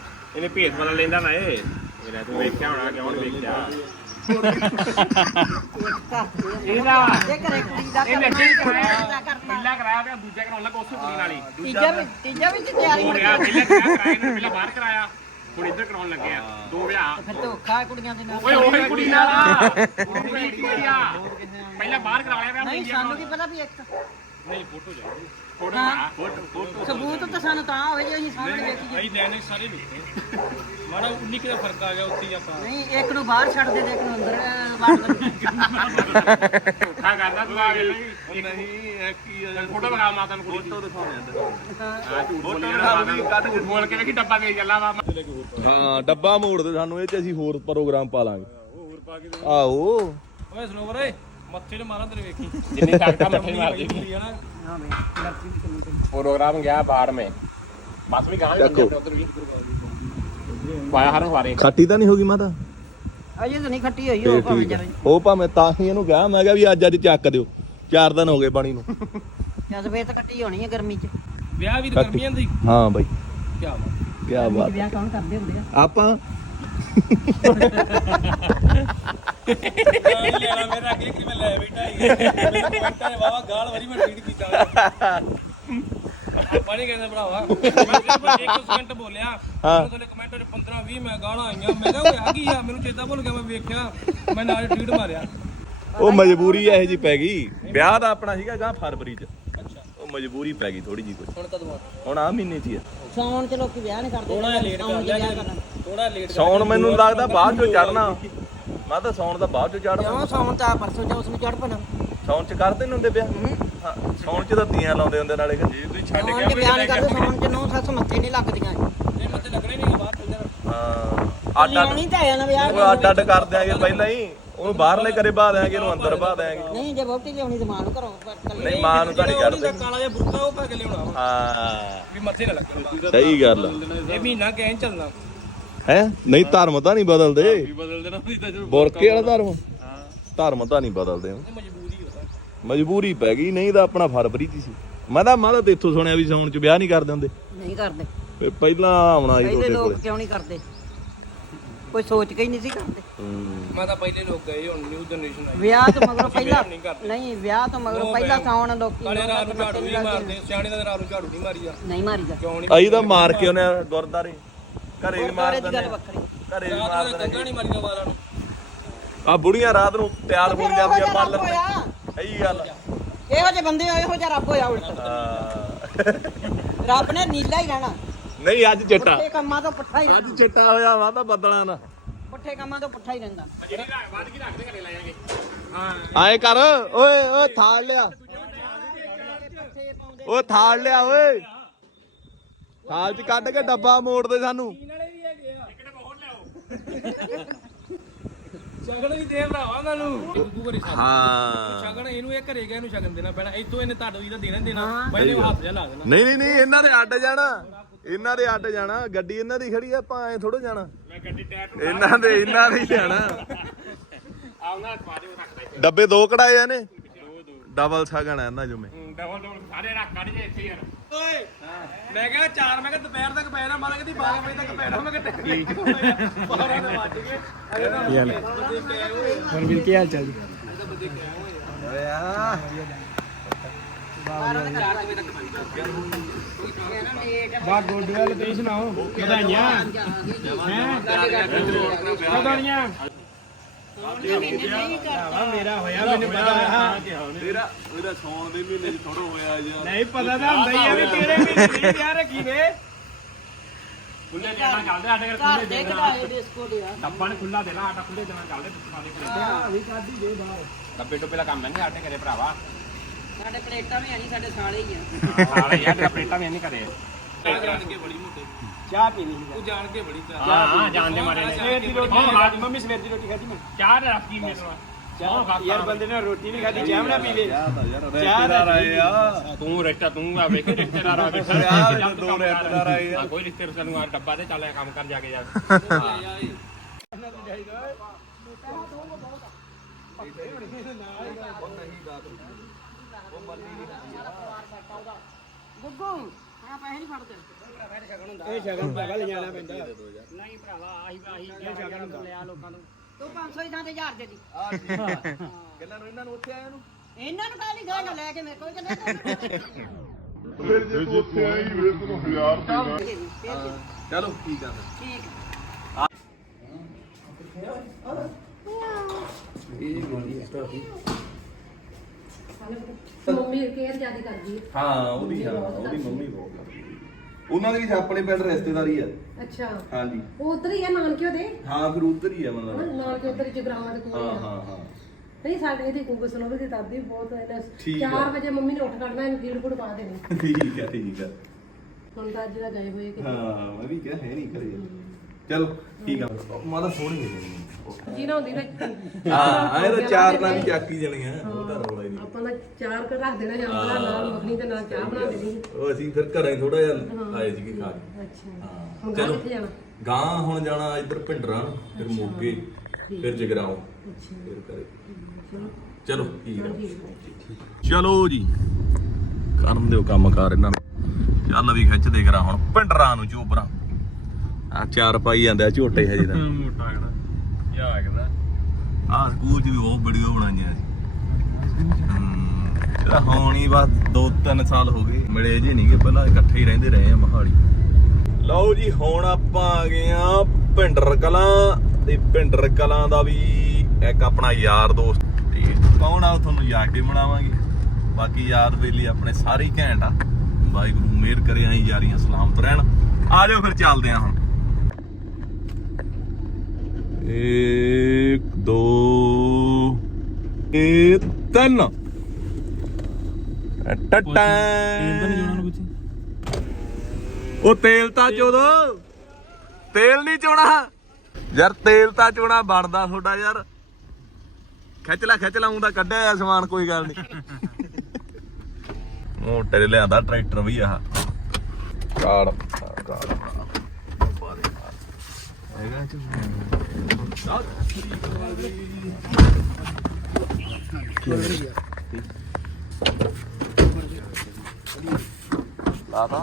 ਇਹਨੇ ਭੇਸ ਬਦਲ ਲੈਂਦਾ ਨਾ ਇਹ। ਮੇਰਾ ਤੂੰ ਵੇਖਿਆ ਹੋਣਾ ਕਿਉਂ ਨਹੀਂ ਵੇਖਿਆ। ਇਹਦਾ ਇਹ ਘਰੇ ਕੁੜੀ ਦਾ ਇਹ ਕਰਨਾ ਨੱਚੇ ਕਰਾਇਆ ਪਹਿਲਾ ਕਰਾਇਆ ਤੇ ਦੂਜਾ ਕਰਾਉਣ ਲੱਗਾ ਉਸੇ ਕੁੜੀ ਨਾਲ ਹੀ। ਤੀਜਾ ਵੀ ਤੀਜਾ ਵੀ ਤੇ ਤਿਆਰੀ ਹੋ ਕੇ ਪਹਿਲਾਂ ਕਰਾਇਆ ਇਹਨੇ ਪਹਿਲਾਂ ਬਾਹਰ ਕਰਾਇਆ। ਹੁਣ ਇੱਧਰ ਕਰਾਉਣ ਲੱਗੇ ਆ ਦੋ ਵਿਆਹ। ਫਿਰ ਧੋਖਾ ਹੈ ਕੁੜੀਆਂ ਦੇ ਨਾਲ। ਓਏ ਉਹੀ ਕੁੜੀ ਨਾਲ ਆ। ਕੁੜੀ ਇੱਕ ਹੀ ਆ? ਪਹਿਲਾਂ ਬਾਹਰ ਕਰਾ ਲਿਆ ਵਿਆਹ ਨਹੀਂ ਇੰਡੀਆ ਸਾਨੂੰ ਕੀ ਪਤਾ ਵੀ ਇੱਕ ਨਹੀਂ ਫੋਟੋ ਚਾਹੀਦੀ ਫੋਟੋ ਹਾਂ। ਫੋਟੋ ਫੋਟੋ ਸਬੂਤ ਤਾਂ ਸਾਨੂੰ ਤਾਂ ਹੋਵੇ ਜੇ ਅਸੀਂ ਸਾਹਮਣੇ ਵੇਖੀਏ। ਅਸੀਂ ਲੈਣੇ ਸਾਰੇ ਵੇਖੇ ਮਾੜਾ 19 ਕਿਦਾ ਫ਼ਰਕ ਆ ਗਿਆ ਉੱਥੇ ਹੀ ਆਪਾਂ ਨਹੀਂ ਇੱਕ ਨੂੰ ਬਾਹਰ ਛੱਡ ਦੇ ਤੇ ਇੱਕ ਨੂੰ ਅੰਦਰ ਅਹ, ਵੜ ਦੇ ਧੋਖਾ ਕਰਦਾ ਤੂੰ ਆ ਵੇਲੇ ਉਹ ਨਹੀਂ ਇਹ ਕੀ ਆ? ਫੋਟੋ ਦਿਖਾ ਮਾਤਾ ਨੂੰ ਕੁੜੀ ਫੋਟੋ ਦਿਖਾਉਣੇ ਆ ਹਾਂ। ਝੂਠ ਬੋਲੀ ਫੋਟੋ ਜਾਣਾ ਦਿਖਾ ਵੀ ਕੱਢ ਕੇ ਬੋਲ ਕੇ ਵੇਖੀ ਡੱਬਾ ਦੇ ਚੱਲਾ ਵਾ ਹਾਂ ਡੱਬਾ ਮੋੜ ਦੇ ਸਾਨੂੰ ਇਹ ਚ ਅਸੀਂ ਹੋਰ ਪ੍ਰੋਗਰਾਮ ਪਾ ਲਾਂਗੇ। ਹੋਰ ਪਾ ਕੇ ਆਓ ਓਏ ਸਨੋਵਰ ਓਏ ਮੱਥੇ ਤੇ ਮਾਰਾਂ ਤੇਰੇ ਵੇਖੀ ਜਿੰਨੀ ਤਾਕਤਾਂ ਮੱਠੇ ਮਾਰ ਦੇ ਕੁੜੀ ਆ ਨਾ प्रोग्राम गया बाढ़ में बस भी कहाँ देखो। उधर भी पाया हर हमारे ਖਾਟੀ ਤਾਂ ਨਹੀਂ ਹੋਗੀ ਮਾਤਾ ਅਜੇ ਤਾਂ ਨਹੀਂ ਖੱਟੀ ਹੋਈ ਫੇਰ ਉਹ ਭਾਵੇਂ ਠੀਕ ਜਾਵੇ ਆ ਉਹ ਭਾਵੇਂ ਤਾਂ ਹੀ ਇਹਨੂੰ ਕਿਹਾ ਮੈਂ ਕਿਹਾ ਵੀ ਅੱਜ ਅੱਜ ਚੱਕ ਦਿਓ ਚਾਰ ਦਿਨ ਹੋ ਗਏ ਪਾਣੀ ਨੂੰ ਜਦ ਵੇ ਤਾਂ ਖੱਟੀ ਹੋਣੀ ਹੈ ਗਰਮੀ 'ਚ ਵਿਆਹ ਵੀ ਕੱਟ। ਗਰਮੀਆਂ ਦੀ ਹਾਂ ਬਾਈ ਕੀ ਬਾਤ ਕੀ ਬਾਤ ਵਿਆਹ ਕੌਣ ਕਰਦੇ ਹੁੰਦੇ ਆ ਆਪਾਂ [LAUGHS] ਲੈਣਾ ਮੇਰਾ ਅੱਗੇ ਕਿਵੇਂ ਲੈ ਬੈਠਾ ਹੀ ਮੈਨੂੰ ਕਮੈਂਟਾਂ ਨੇ ਵਾਵਾ ਗਾਲ ਵਾਰੀ ਮੈਂ ਰੀਡ ਕੀਤਾ ਪਾਣੀ ਕਹਿੰਦਾ ਭਰਾਵਾ। ਮੈਂ ਇੱਕ ਸਕਿੰਟ ਬੋਲਿਆ। ਮੈਨੂੰ ਤੁਹਾਡੇ ਕਮੈਂਟਾਂ 'ਚ 15 20 ਮੈਂ ਗਾਲਾਂ ਆਈਆਂ। ਮੈਂ ਕਿਹਾ ਹੋਇਆ ਕੀ ਆ। ਮੈਨੂੰ ਚੇਤਾ ਭੁੱਲ ਗਿਆ ਮੈਂ ਵੇਖਿਆ। ਮੈਂ ਨਾਲ ਟਵੀਟ ਮਾਰਿਆ। ਉਹ ਮਜਬੂਰੀ ਇਹੋ ਜੀ ਪੈ ਗਈ। ਵਿਆਹ ਦਾ ਆਪਣਾ ਸੀਗਾ ਗਾਂ ਫਰਵਰੀ ਚ? ਉਹ ਮਜਬੂਰੀ ਪੈ ਗਈ ਥੋੜੀ ਜੀ ਕੋਈ। ਹੁਣ ਕਦੋਂ ਹੁਣ ਆ ਮਹੀਨੇ ਚ ਹੀ ਆ। ਸੌਣ ਚ ਲੋਕੀ ਵਿਆਹ ਨਹੀਂ ਕਰਦੇ। ਥੋੜਾ ਲੇਟ ਕਰ ਲਿਆ ਥੋੜਾ ਲੇਟ ਸੌਣ ਮੈਨੂੰ ਲੱਗਦਾ ਬਾਅਦ ਚੋਂ ਚੜਨਾ ਮੈਂ ਤਾਂ ਸੌਣ ਦਾ ਬਾਅਦ ਚੋਂ ਕਿਉਂ? ਸੌਣ ਤਾਂ ਪਰਸੋਂ ਜਾਂ ਉਸ ਨੂੰ ਚੜ ਪਣਾ। ਸੌਣ ਚ ਕਰਦੇ ਨੀ ਹੁੰਦੇ ਵਿਆਹ ਹਾਂ। ਸੌਣ ਚ ਤਾਂ ਤੀਆਂ ਲਾਉਂਦੇ ਹੁੰਦੇ ਨਾਲੇ ਜੇ ਤੁਸੀਂ ਛੱਡ ਚ ਵਿਆਹ ਨਹੀਂ ਕਰਦੇ ਸੌਣ ਚ ਨੌ ਸੱਸ ਮੱਥੇ ਨਹੀਂ ਲੱਗਦੀਆਂ। ਲੱਗਣੇ ਨਹੀਂ ਬਾਹਰ ਚੱਲ ਜਾਣਾ ਹਾਂ ਅੱਡ ਅੱਡ ਲਾਉਣੀ ਤਾਂ ਆਇਆ ਨਾ ਵਿਆਹ ਉਹ ਅੱਡ ਅੱਡ ਕਰ ਦਿਆਂਗੇ ਪਹਿਲਾਂ ਹੀ। ਉਹਨੂੰ ਬਾਹਰਲੇ ਕਰੇ ਬਾ ਦਿਆਂਗੇ ਇਹਨੂੰ ਅੰਦਰ ਬਾ ਦਿਆਂਗੇ। ਨਹੀਂ ਜੇ ਬਹੁਤੀ ਲਿਆਉਣੀ ਤੇ ਮਾਂ ਨੂੰ ਘਰੋਂ ਪਰ ਕੱਲੀ ਨਹੀਂ ਮਾਂ ਨੂੰ ਤਾਂ ਨਹੀਂ ਕਰਦੇ। ਕਾਲਾ ਜਿਹਾ ਬੁਰਕਾ ਉਹ ਪਾ ਕੇ ਲਿਆਉਣਾ ਵਾ। ਹਾਂ। ਵੀ ਮੱਥੇ ਨਾ ਲੱਗਣ ਸਹੀ ਗੱਲ ਇਹ ਮਹੀਨਾ ਕਹਿਣ ਚੱਲਣਾ। ਹੈ? ਨਹੀਂ ਧਰਮ ਤਾਂ ਨਹੀਂ ਬਦਲਦੇ। ਬਦਲ ਦੇਣਾ ਨਹੀਂ ਤਾਂ ਬੁਰਕੇ ਵਾਲਾ ਧਰਮ। ਧਰਮ ਤਾਂ ਨਹੀਂ ਬਦਲਦੇ। ਮਜਬੂਰੀ ਹੋਦਾ ਮਜਬੂਰੀ ਪੈ ਗਈ ਨਹੀਂ ਤਾਂ ਆਪਣਾ ਫਰਵਰੀ ਚ ਹੀ ਸੀ। ਮੈਂ ਤਾਂ ਮੈਂ ਤਾਂ ਤੇਥੋਂ ਸੁਣਿਆ ਵੀ ਸੌਣ ਚ ਵਿਆਹ ਨਹੀਂ ਕਰਦੇ ਹੁੰਦੇ ਨਹੀਂ ਕਰਦੇ। ਵੀ ਪਹਿਲਾਂ ਆਉਣਾ ਸੀ ਪਹਿਲੇ ਤੁਹਾਡੇ ਲੋਕ ਕਿਉਂ ਨਹੀਂ ਕਰਦੇ? ਕੋਈ ਸੋਚ ਕੇ ਹੀ ਨਹੀਂ ਸੀ ਕਰਦੇ। ਹੂੰ। ਮੈਂ ਤਾਂ ਪਹਿਲੇ ਲੋਕ ਗਏ ਹੁਣ ਨਿਊ ਜਨਰੇਸ਼ਨ ਆਈ। ਵਿਆਹ ਤੋਂ ਮਗਰੋਂ ਪਹਿਲਾਂ ਨਹੀਂ ਕਰਦੇ। ਨਹੀਂ ਵਿਆਹ ਤੋਂ ਮਗਰੋਂ ਪਹਿਲਾਂ ਸੌਣ ਲੋਕੀ ਕਾਲੇ ਰਾਤ ਨੂੰ ਮੱਥੇ ਝਾੜੂ ਨਹੀਂ। ਮਾਰਦੇ ਸਿਆਣੇ ਦਾ ਰਾਤ ਨੂੰ ਝਾੜੂ ਨਹੀਂ ਮਾਰੀਦਾ। ਨਹੀਂ ਮਾਰੀਦਾ। ਕਿਉਂ ਨਹੀਂ ਅਸੀਂ ਤਾਂ ਮਾਰ ਕੇ ਉਹਨੇ ਗੁਰਦਾਰੇ ਘਰੇ ਵੀ ਮਾਰ ਗੁਰਦੁਆਰੇ ਦੀ ਦਿੰਦੇ ਗੱਲ ਵੱਖਰੀ। ਘਰੇ ਵੀ ਰਾਤ ਮਾਰ ਨੂੰ ਦਿੰਦੇ ਕੰਗਾ ਨਹੀਂ ਮਾਰੀਦਾ ਵਾਲਾਂ ਨੂੰ। ਆ ਬੁੜੀਆਂ ਰਾਤ ਨੂੰ ਤਿਆਰ ਹੋਣ ਜਾਂਦੀਆਂ ਇਹੋ ਜਿਹਾ ਰੱਬ ਤੇ। ਹੋਇਆ। ਸਹੀ ਗੱਲ ਇਹੋ ਜਿਹੇ ਬੰਦੇ ਹੋਏ ਇਹੋ ਜਿਹਾ ਰੱਬ ਹੋਇਆ ਉਲਟ। ਰੱਬ ਨੇ ਨੀਲਾ ਹੀ ਰਹਿਣਾ। ਨਹੀਂ ਅੱਜ ਚਿੱਟਾ। ਪੁੱਠੇ ਕੰਮਾਂ ਤੋਂ ਪੁੱਠਾ ਹੀ ਰਹਿਣਾ। ਅੱਜ ਚਿੱਟਾ ਹੋਇਆ ਵਾ ਤਾਂ ਬੱਦਲਾਂ ਦਾ ਪੁੱਠੇ ਕੰਮਾਂ ਤੋਂ ਪੁੱਠਾ ਹੀ ਰਹਿੰਦਾ। ਆਏ ਕਰ ਓਏ ਓਏ ਥਾਲ ਲਿਆ। ਓਏ ਥਾਲ ਲਿਆ ਓਏ। ਥਾਲ ਚ ਕੱਢ ਕੇ ਡੱਬਾ ਮੋੜ ਦੇ ਸਾਨੂੰ। ਸ਼ਗਨ ਵੀ ਦੇ ਭਰਾਵਾ ਉਹਨਾਂ ਨੂੰ ਗੁੱਗੂ ਘਰੇ ਛੱਡ ਹਾਂ। ਸ਼ਗਨ ਇਹਨੂੰ ਇਹ ਘਰੇ ਗਿਆ ਇਹਨੂੰ ਸ਼ਗਨ ਦੇਣਾ ਪੈਣਾ? ਇੱਥੋਂ ਇਹਨੇ ਤੁਹਾਡੇ ਦਾ ਦੇਣਾ ਦੇਣਾ ਪਹਿਲੇ ਹੱਥ ਜਾ ਲਾ ਦੇਣਾ। ਨਹੀਂ ਨਹੀਂ ਨਹੀਂ ਇਹਨਾਂ ਦੇ ਅੱਡ ਜਾਣਾ। ਇਹਨਾਂ ਦੇ ਅੱਡ ਜਾਣਾ। ਗੱਡੀ ਇਹਨਾਂ ਦੀ ਖੜੀ ਆ ਆਪਾਂ ਐ ਥੋੜੋ ਜਾਣਾ। ਮੈਂ ਗੱਡੀ ਟਾਇਰ ਇਹਨਾਂ ਦੇ ਇਹਨਾਂ ਦੇ ਹੀ ਜਾਣਾ। ਆਉਣਾ ਪਾਦੇ ਰੱਖਦਾ ਡੱਬੇ ਦੋ ਕਢਾਏ ਆ ਨੇ ਡਬਲ ਛਗਣ ਆ ਇਹਨਾਂ ਜੁਮੇ ਡਬਲ ਡਬਲ ਸਾਰੇ ਰੱਖ ਕੱਢ ਜੇ ਇੱਥੇ ਯਾਰ। ਓਏ। ਮੈਂ ਕਿਹਾ 4 ਮੈਂ ਕਿਹਾ ਦੁਪਹਿਰ ਤੱਕ ਪੈਣਾ ਮਾਰਾ ਕਹਿੰਦੀ 12 ਵਜੇ ਤੱਕ ਪੈਣਾ ਮੈਂ ਕਿਹਾ ਠੀਕ 12 ਦੇ ਵੱਜ ਗਏ। ਕੀ ਹਾਲ ਹੁਣ ਵੀਰ ਕੀ ਹਾਲ ਚਾਲ ਜੀ? ਬਾਤ ਗੋਡੀ ਵਾਲੇ ਤੁਸੀਂ ਸੁਣਾਓ। ਵਧਾਈਆਂ ਹੈ? ਵਧਾਈਆਂ ਭਰਾਵਾ ਮੇਰਾ ਹੋਇਆ ਮੈਨੂੰ ਪਤਾ ਹਾਂ। ਤੇਰਾ ਉਹਦਾ ਸੌਣ ਦੇ ਮਹੀਨੇ ਚ ਥੋੜੋ ਹੋਇਆ ਜਾਂ ਨਹੀਂ ਪਤਾ ਤਾਂ ਹੁੰਦਾ ਹੀ ਆ ਵੀ ਕਿਹੜੇ ਮਹੀਨੇ ਯਾਰ ਰੱਖੀ ਨੇ। ਖੁੱਲੇ ਦੇਣਾ ਚੱਲਦੇ ਸਾਡੇ ਘਰ ਘਰ ਦੇ ਕਢਾਏ ਡਿਸਕੋ ਦੇ ਆ ਡੱਬਾ ਨੇ ਖੁੱਲਾ ਦੇਣਾ ਆਟਾ ਖੁੱਲੇ ਦੇਣਾ ਚੱਲਦੇ ਪਾਣੀ ਖੁੱਲੇ ਵੀ ਕਾਦੀ ਜੇ ਬਾਹਰ। ਡੱਬੇ ਟੋਪੇ ਦਾ ਕੰਮ ਨਹੀਂ ਸਾਡੇ ਘਰੇ ਭਰਾਵਾ। ਸਾਡੇ ਪਲੇਟਾਂ ਵੀ ਆਣੀ ਸਾਡੇ ਸਾਲੇ ਹੀ ਆ। ਸਾਲੇ ਯਾਰ ਪਲੇਟਾਂ ਵੀ ਨਹੀਂ ਕਰੇ ਜਾਣ ਕੇ ਬੜੀ ਮੋਟੇ। ਚਾਹ ਪੀਣੀ ਸੀ। ਤੂੰ ਜਾਣ ਕੇ ਬੜੀ ਚਾਹ। ਹਾਂ ਹਾਂ ਜਾਣਦੇ ਮਾਰੇ ਨੇ ਸਵੇਰ ਦੀ ਰੋਟੀ ਨਹੀਂ ਖਾਦੀ ਮੰਮੀ ਸਵੇਰ ਦੀ ਰੋਟੀ ਖਾਦੀ ਮੈਂ। ਚਾਹ ਰੱਖੀ ਮੇਰੇ ਨਾਲ। ਚਾਹ ਯਾਰ ਬੰਦੇ ਨੇ ਰੋਟੀ ਨਹੀਂ ਖਾਦੀ ਚਾਹ ਬਣਾ ਪੀਵੇ ਰਿਸ਼ਤੇਦਾਰ ਆਏ ਆ। ਤੂੰ ਰਿਸ਼ਤਾ ਤੂੰ ਆ ਵੇਖ ਰਿਸ਼ਤੇਦਾਰ ਆ ਵੇਖ। ਵਿਆਹ ਵਿੱਚ ਦੋ ਰਿਸ਼ਤੇਦਾਰ ਆਏ ਆ। ਕੋਈ ਰਿਸ਼ਤੇਦਾਰ ਨੂੰ ਆ ਡੱਬਾ ਤੇ ਚੱਲ ਕੰਮ ਕਰ ਜਾ ਕੇ ਯਾਰ। ਗੁੱਗੂ ਆ ਪੈਸੇ ਨਹੀਂ ਫੜਦੇ। ਇਹ ਸ਼ਗਨ ਪਗਾ ਲੈ ਜਾਣਾ ਪੈਂਦਾ। ਨਹੀਂ ਭਰਾਵਾ ਆਹੀ ਆਹੀ ਇਹ ਸ਼ਗਨ ਹੁੰਦਾ। ਲਿਆ ਲੋਕਾਂ ਨੂੰ। ਤੂੰ 500 ਦੀ ਥਾਂ ਤੇ 1000 ਦੇ ਦੀ। ਕਿੰਨਾਂ ਨੂੰ ਇਹਨਾਂ ਨੂੰ ਉੱਥੇ ਆਇਆ ਨੂੰ? ਇਹਨਾਂ ਨੂੰ ਕਾਹਲੀ ਗਾਣਾ ਲੈ ਕੇ ਮੇਰੇ ਕੋਲ ਕਿੰਨੇ ਫਿਰ ਜੇ ਤੂੰ ਉੱਥੇ ਆਈ ਵੇ ਤੈਨੂੰ ਹਜ਼ਾਰ ਦੇਣਾ ਚਲੋ ਠੀਕ ਆ? ਠੀਕ ਮੰਮੀ ਕੇਅਰ ਜ਼ਿਆਦਾ ਕਰਦੀ ਹੈ। ਹਾਂ ਉਹਦੀ ਹਾਂ ਉਹਦੀ ਮੰਮੀ ਬਹੁਤ ਕਰਦੀ ਹੈ। ਉਹਨਾਂ ਦੇ ਵੀ ਆਪਣੇ ਪਿੰਡ ਰਿਸ਼ਤੇਦਾਰੀ ਆ। ਅੱਛਾ। ਹਾਂਜੀ। ਉਹ ਉਧਰ ਹੀ ਆ ਨਾਨਕਿਓ ਦੇ ਹਾਂ ਫਿਰ ਉੱਧਰ ਹੀ ਆ ਮਤਲਬ। ਨਾਨਕੇ ਉਧਰ ਜਗਰਾਵਾਂ ਦੇ ਕੋਲ ਹਾਂ ਹਾਂ ਹਾਂ ਨਹੀਂ ਸਾਡੇ ਇਹਦੀ ਗੂਗਲ ਸਨੋਵਰ ਦੀ ਦਾਦੀ ਬਹੁਤ ਇਹਨੇ ਠੀਕ ਆ। 4 ਵਜੇ ਮੰਮੀ ਨੇ ਉੱਠ ਕੱਢਣਾ ਇਹਨੂੰ ਗੀੜ ਗੁੜ ਪਾ ਦੇਣੀ। [LAUGHS] ਠੀਕ ਆ ਠੀਕ ਆ। ਹੁਣ ਤਾਂ ਅੱਜ ਦਾ ਗਏ ਹੋਏ ਕਿ ਹਾਂ ਮੈਂ ਵੀ ਕਿਹਾ ਹੈ ਨਹੀਂ ਕਰੇ ਚਲੋ ਠੀਕ ਆ। ਮਾਦਾ ਸੋਹਣੀ ਜੀ ਨਾ ਹੁੰਦੀ ਨਾ। ਹਾਂ ਆਏ ਤਾਂ ਚਾਰ ਨਾਲ ਚੱਕ ਹੀ ਜਾਣੀਆਂ ਉਹ ਤਾਂ ਰੌਲਾ ਹੀ ਨਹੀਂ। ਆਪਾਂ ਦਾ ਚਾਰ ਕਰ ਰੱਖ ਦੇਣਾ ਜਾਂ ਆਪਣਾ ਨਾਲ ਮੱਖਣੀ ਤੇ ਨਾਲ ਚਾਹ ਬਣਾ ਦੇਣੀ। ਉਹ ਅਸੀਂ ਫਿਰ ਘਰਾਂ ਹੀ ਥੋੜਾ ਜਿਹਾ ਆਏ ਸੀਗੇ ਖਾ ਕੇ। ਅੱਛਾ। ਹਾਂ। ਹੁਣ ਚਲੋ। ਕਿੱਥੇ ਜਾਣਾ? ਗਾਂ ਹੁਣ ਜਾਣਾ ਇੱਧਰ ਭਿੰਡਰਾਂ ਨੂੰ, ਫਿਰ ਮੋਗੇ ਫਿਰ ਜਗਰਾਉਂ ਅੱਛਾ। ਫਿਰ ਕਰੇ ਚਲੋ ਚਲੋ ਠੀਕ ਆ ਚਲੋ ਜੀ। ਕਰਨ ਦਿਓ ਕੰਮ ਕਾਰ ਇਹਨਾਂ ਨੂੰ। ਚੱਲ ਵੀ ਖਿੱਚਦੇ ਕਰਾਂ ਹੁਣ ਪਿੰਡਰਾਂ ਨੂੰ ਚੋਪਰਾ ਆ ਚਾਰ ਪਾਈ ਜਾਂਦੇ ਆ ਝੋਟੇ ਹਜੇ ਤਾਂ। ਮੋਟਾ ਕਹਣਾ ਯਾ ਕਹਿੰਦਾ ਆ ਸਕੂਲ ਚ ਵੀ ਉਹ ਵੀਡੀਓ ਬਣਾਈਆਂ ਸੀ। ਇਹਦਾ ਹੁਣ ਹੀ ਬਸ 2-3 ਸਾਲ ਹੋ ਗਏ, ਮਿਲੇ ਜੇ ਨਹੀਂਗੇ ਪਹਿਲਾਂ ਇਕੱਠੇ ਹੀ ਰਹਿੰਦੇ ਰਹੇ ਆ ਮਹਾਲੀ। ਲਓ ਜੀ, ਹੁਣ ਆਪਾਂ ਆ ਗਏ ਆ ਭਿੰਡਰ ਕਲਾਂ ਤੇ ਭਿੰਡਰ ਕਲਾਂ ਦਾ ਵੀ ਇੱਕ ਆਪਣਾ ਯਾਰ ਦੋਸਤ ਕੌਣ ਆ ਤੁਹਾਨੂੰ ਜਾ ਕੇ ਬਣਾਵਾਂਗੇ? ਬਾਕੀ ਯਾਰ ਵੇਲੀ ਆਪਣੇ ਸਾਰੇ ਹੀ ਘੈਂਟ ਆ। ਵਾਹਿਗੁਰੂ ਮਿਹਰ ਕਰੇ ਆਂ ਯਾਰੀਆਂ ਸਲਾਮਤ ਰਹਿਣ। ਆ ਜਾਓ ਫਿਰ ਚੱਲਦੇ ਆ ਹੁਣ। ਇੱਕ, ਦੋ ਇਹ ਤਿੰਨ। ਟਟਾ। ਉਹ ਤੇਲ ਤਾਂ ਚੋ ਦੋ ਤੇਲ ਨਹੀਂ ਚੋਣਾ। ਯਾਰ ਤੇਲ ਤਾਂ ਚੋਣਾ ਬਣਦਾ ਤੁਹਾਡਾ ਯਾਰ। ਖਿੱਚ ਲੈ ਖਿੱਚ ਲਾ ਊਂ ਤਾਂ ਕੱਢਿਆ ਆ ਸਮਾਨ ਕੋਈ ਗੱਲ ਨਹੀਂ। [LAUGHS] ਮੋਟੇ ਦੇ ਲਿਆਂਦਾ ਟਰੈਕਟਰ ਵੀ ਆਹ। ਕਾੜ। ਹੈਗਾ ਚ ਲਾਤਾ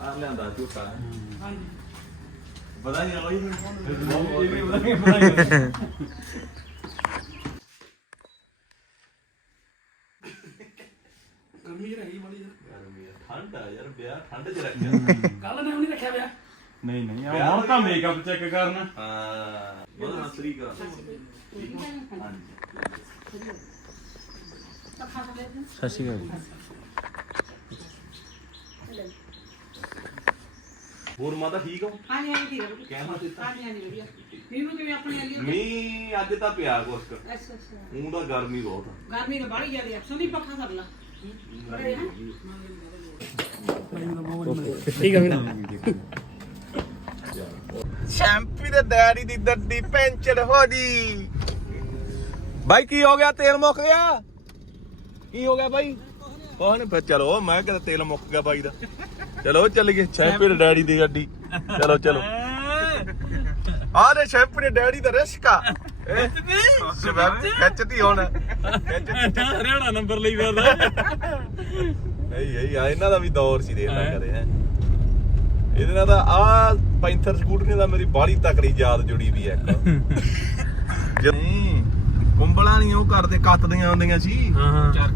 ਆ ਲਿਆਂਦਾ ਝੂਟਾ ਹਾਂਜੀ ਵਧਾਈਆਂ ਬਾਈ ਇਹ ਵੀ ਵਧਾਈਆਂ ਠੰਡ ਆ ਯਾਰ ਵਿਆਹ ਠੰਡ ਚ ਰੱਖਿਆ। ਕੱਲ ਨੇ ਉਹ ਨਹੀਂ ਰੱਖਿਆ ਵਿਆ ਨਹੀਂ ਨਹੀਂ ਵਿਆਹ ਹੁਣ ਤਾਂ ਮੇਕਅਪ ਚੈੱਕ ਕਰਨਾ। ਹਾਂ ਬਹੁਤ ਸਤਰੀ ਕਾ ਸਤਿ ਸ਼੍ਰੀ ਅਕਾਲ। ਹੋਰ ਮਾਤਾ ਠੀਕ ਹੋ? ਹਾਂਜੀ ਹਾਂਜੀ ਠੀਕ ਹੈ ਵਧੀਆ। ਕਹਿਣਾ ਦਿੱਤਾ ਹਾਂਜੀ ਹਾਂਜੀ ਵਧੀਆ। ਮੈਨੂੰ ਕਿਵੇਂ ਆਪਣੇ ਲਈ ਮੀਂਹ ਅੱਜ ਤਾਂ ਪਿਆ ਕੁਛ ਅੱਛਾ ਅੱਛਾ। ਉਹ ਤਾਂ ਗਰਮੀ ਬਹੁਤ ਆ। ਗਰਮੀ ਤਾਂ ਬੜੀ ਜ਼ਿਆਦਾ ਹੈ ਸੁਣੀ ਪੱਖਾ ਕਰ ਲਾ। ਸ਼ੈਂਪੀ ਦੇ ਡੈਡੀ ਦੀ ਦੱਡੀ ਪੈਂਚਰ ਹੋ ਜੀ ਬਾਈ ਕੀ ਹੋ ਗਿਆ? ਤੇਲ ਮੁੱਕ ਗਿਆ? ਕੀ ਹੋ ਗਿਆ ਬਾਈ? ਕੋਹ ਨੇ ਫਿਰ ਚਲੋ ਮੈਂ ਕਿਹਾ ਤੇਲ ਮੁੱਕ ਗਿਆ ਬਾਈ ਦਾ। ਚਲੋ ਚੱਲ ਗਏ ਸ਼ੈਂਪੀ ਦੇ ਡੈਡੀ ਦੀ ਗੱਡੀ। ਚਲੋ ਚਲੋ। ਆਹ ਦੇ ਸ਼ੈਂਪੀ ਦੇ ਡੈਡੀ ਦਾ ਰਿਸ਼ਕਾ। ਸ਼ਬਬ ਖਿੱਚਦੀ ਹੁਣ। ਖਿੱਚਦੀ ਹਰਿਆਣਾ ਨੰਬਰ ਲਈ ਫਿਰਦਾ। ei ei ਆ ਇਹਨਾਂ ਦਾ ਵੀ ਦੌਰ ਸੀ ਦੇਖ ਲੈ ਕਰੇ ਹੈ। ਇਹਦੇ ਨਾਲ ਤਾਂ ਆ ਪੈਂਥਰ ਸਕੂਟਰੀ ਨਾਲ ਮੇਰੀ ਬਾਹਲੀ ਤਕੜੀ ਯਾਦ ਜੁੜੀ ਵੀ ਹੈ ਇੱਕ। [LAUGHS] ਨਹੀਂ ਕੁੰਬਲਾਂ ਨਹੀਂ ਉਹ ਕਰਦੇ ਕੱਤਦੀਆਂ ਹੁੰਦੀਆਂ ਸੀ।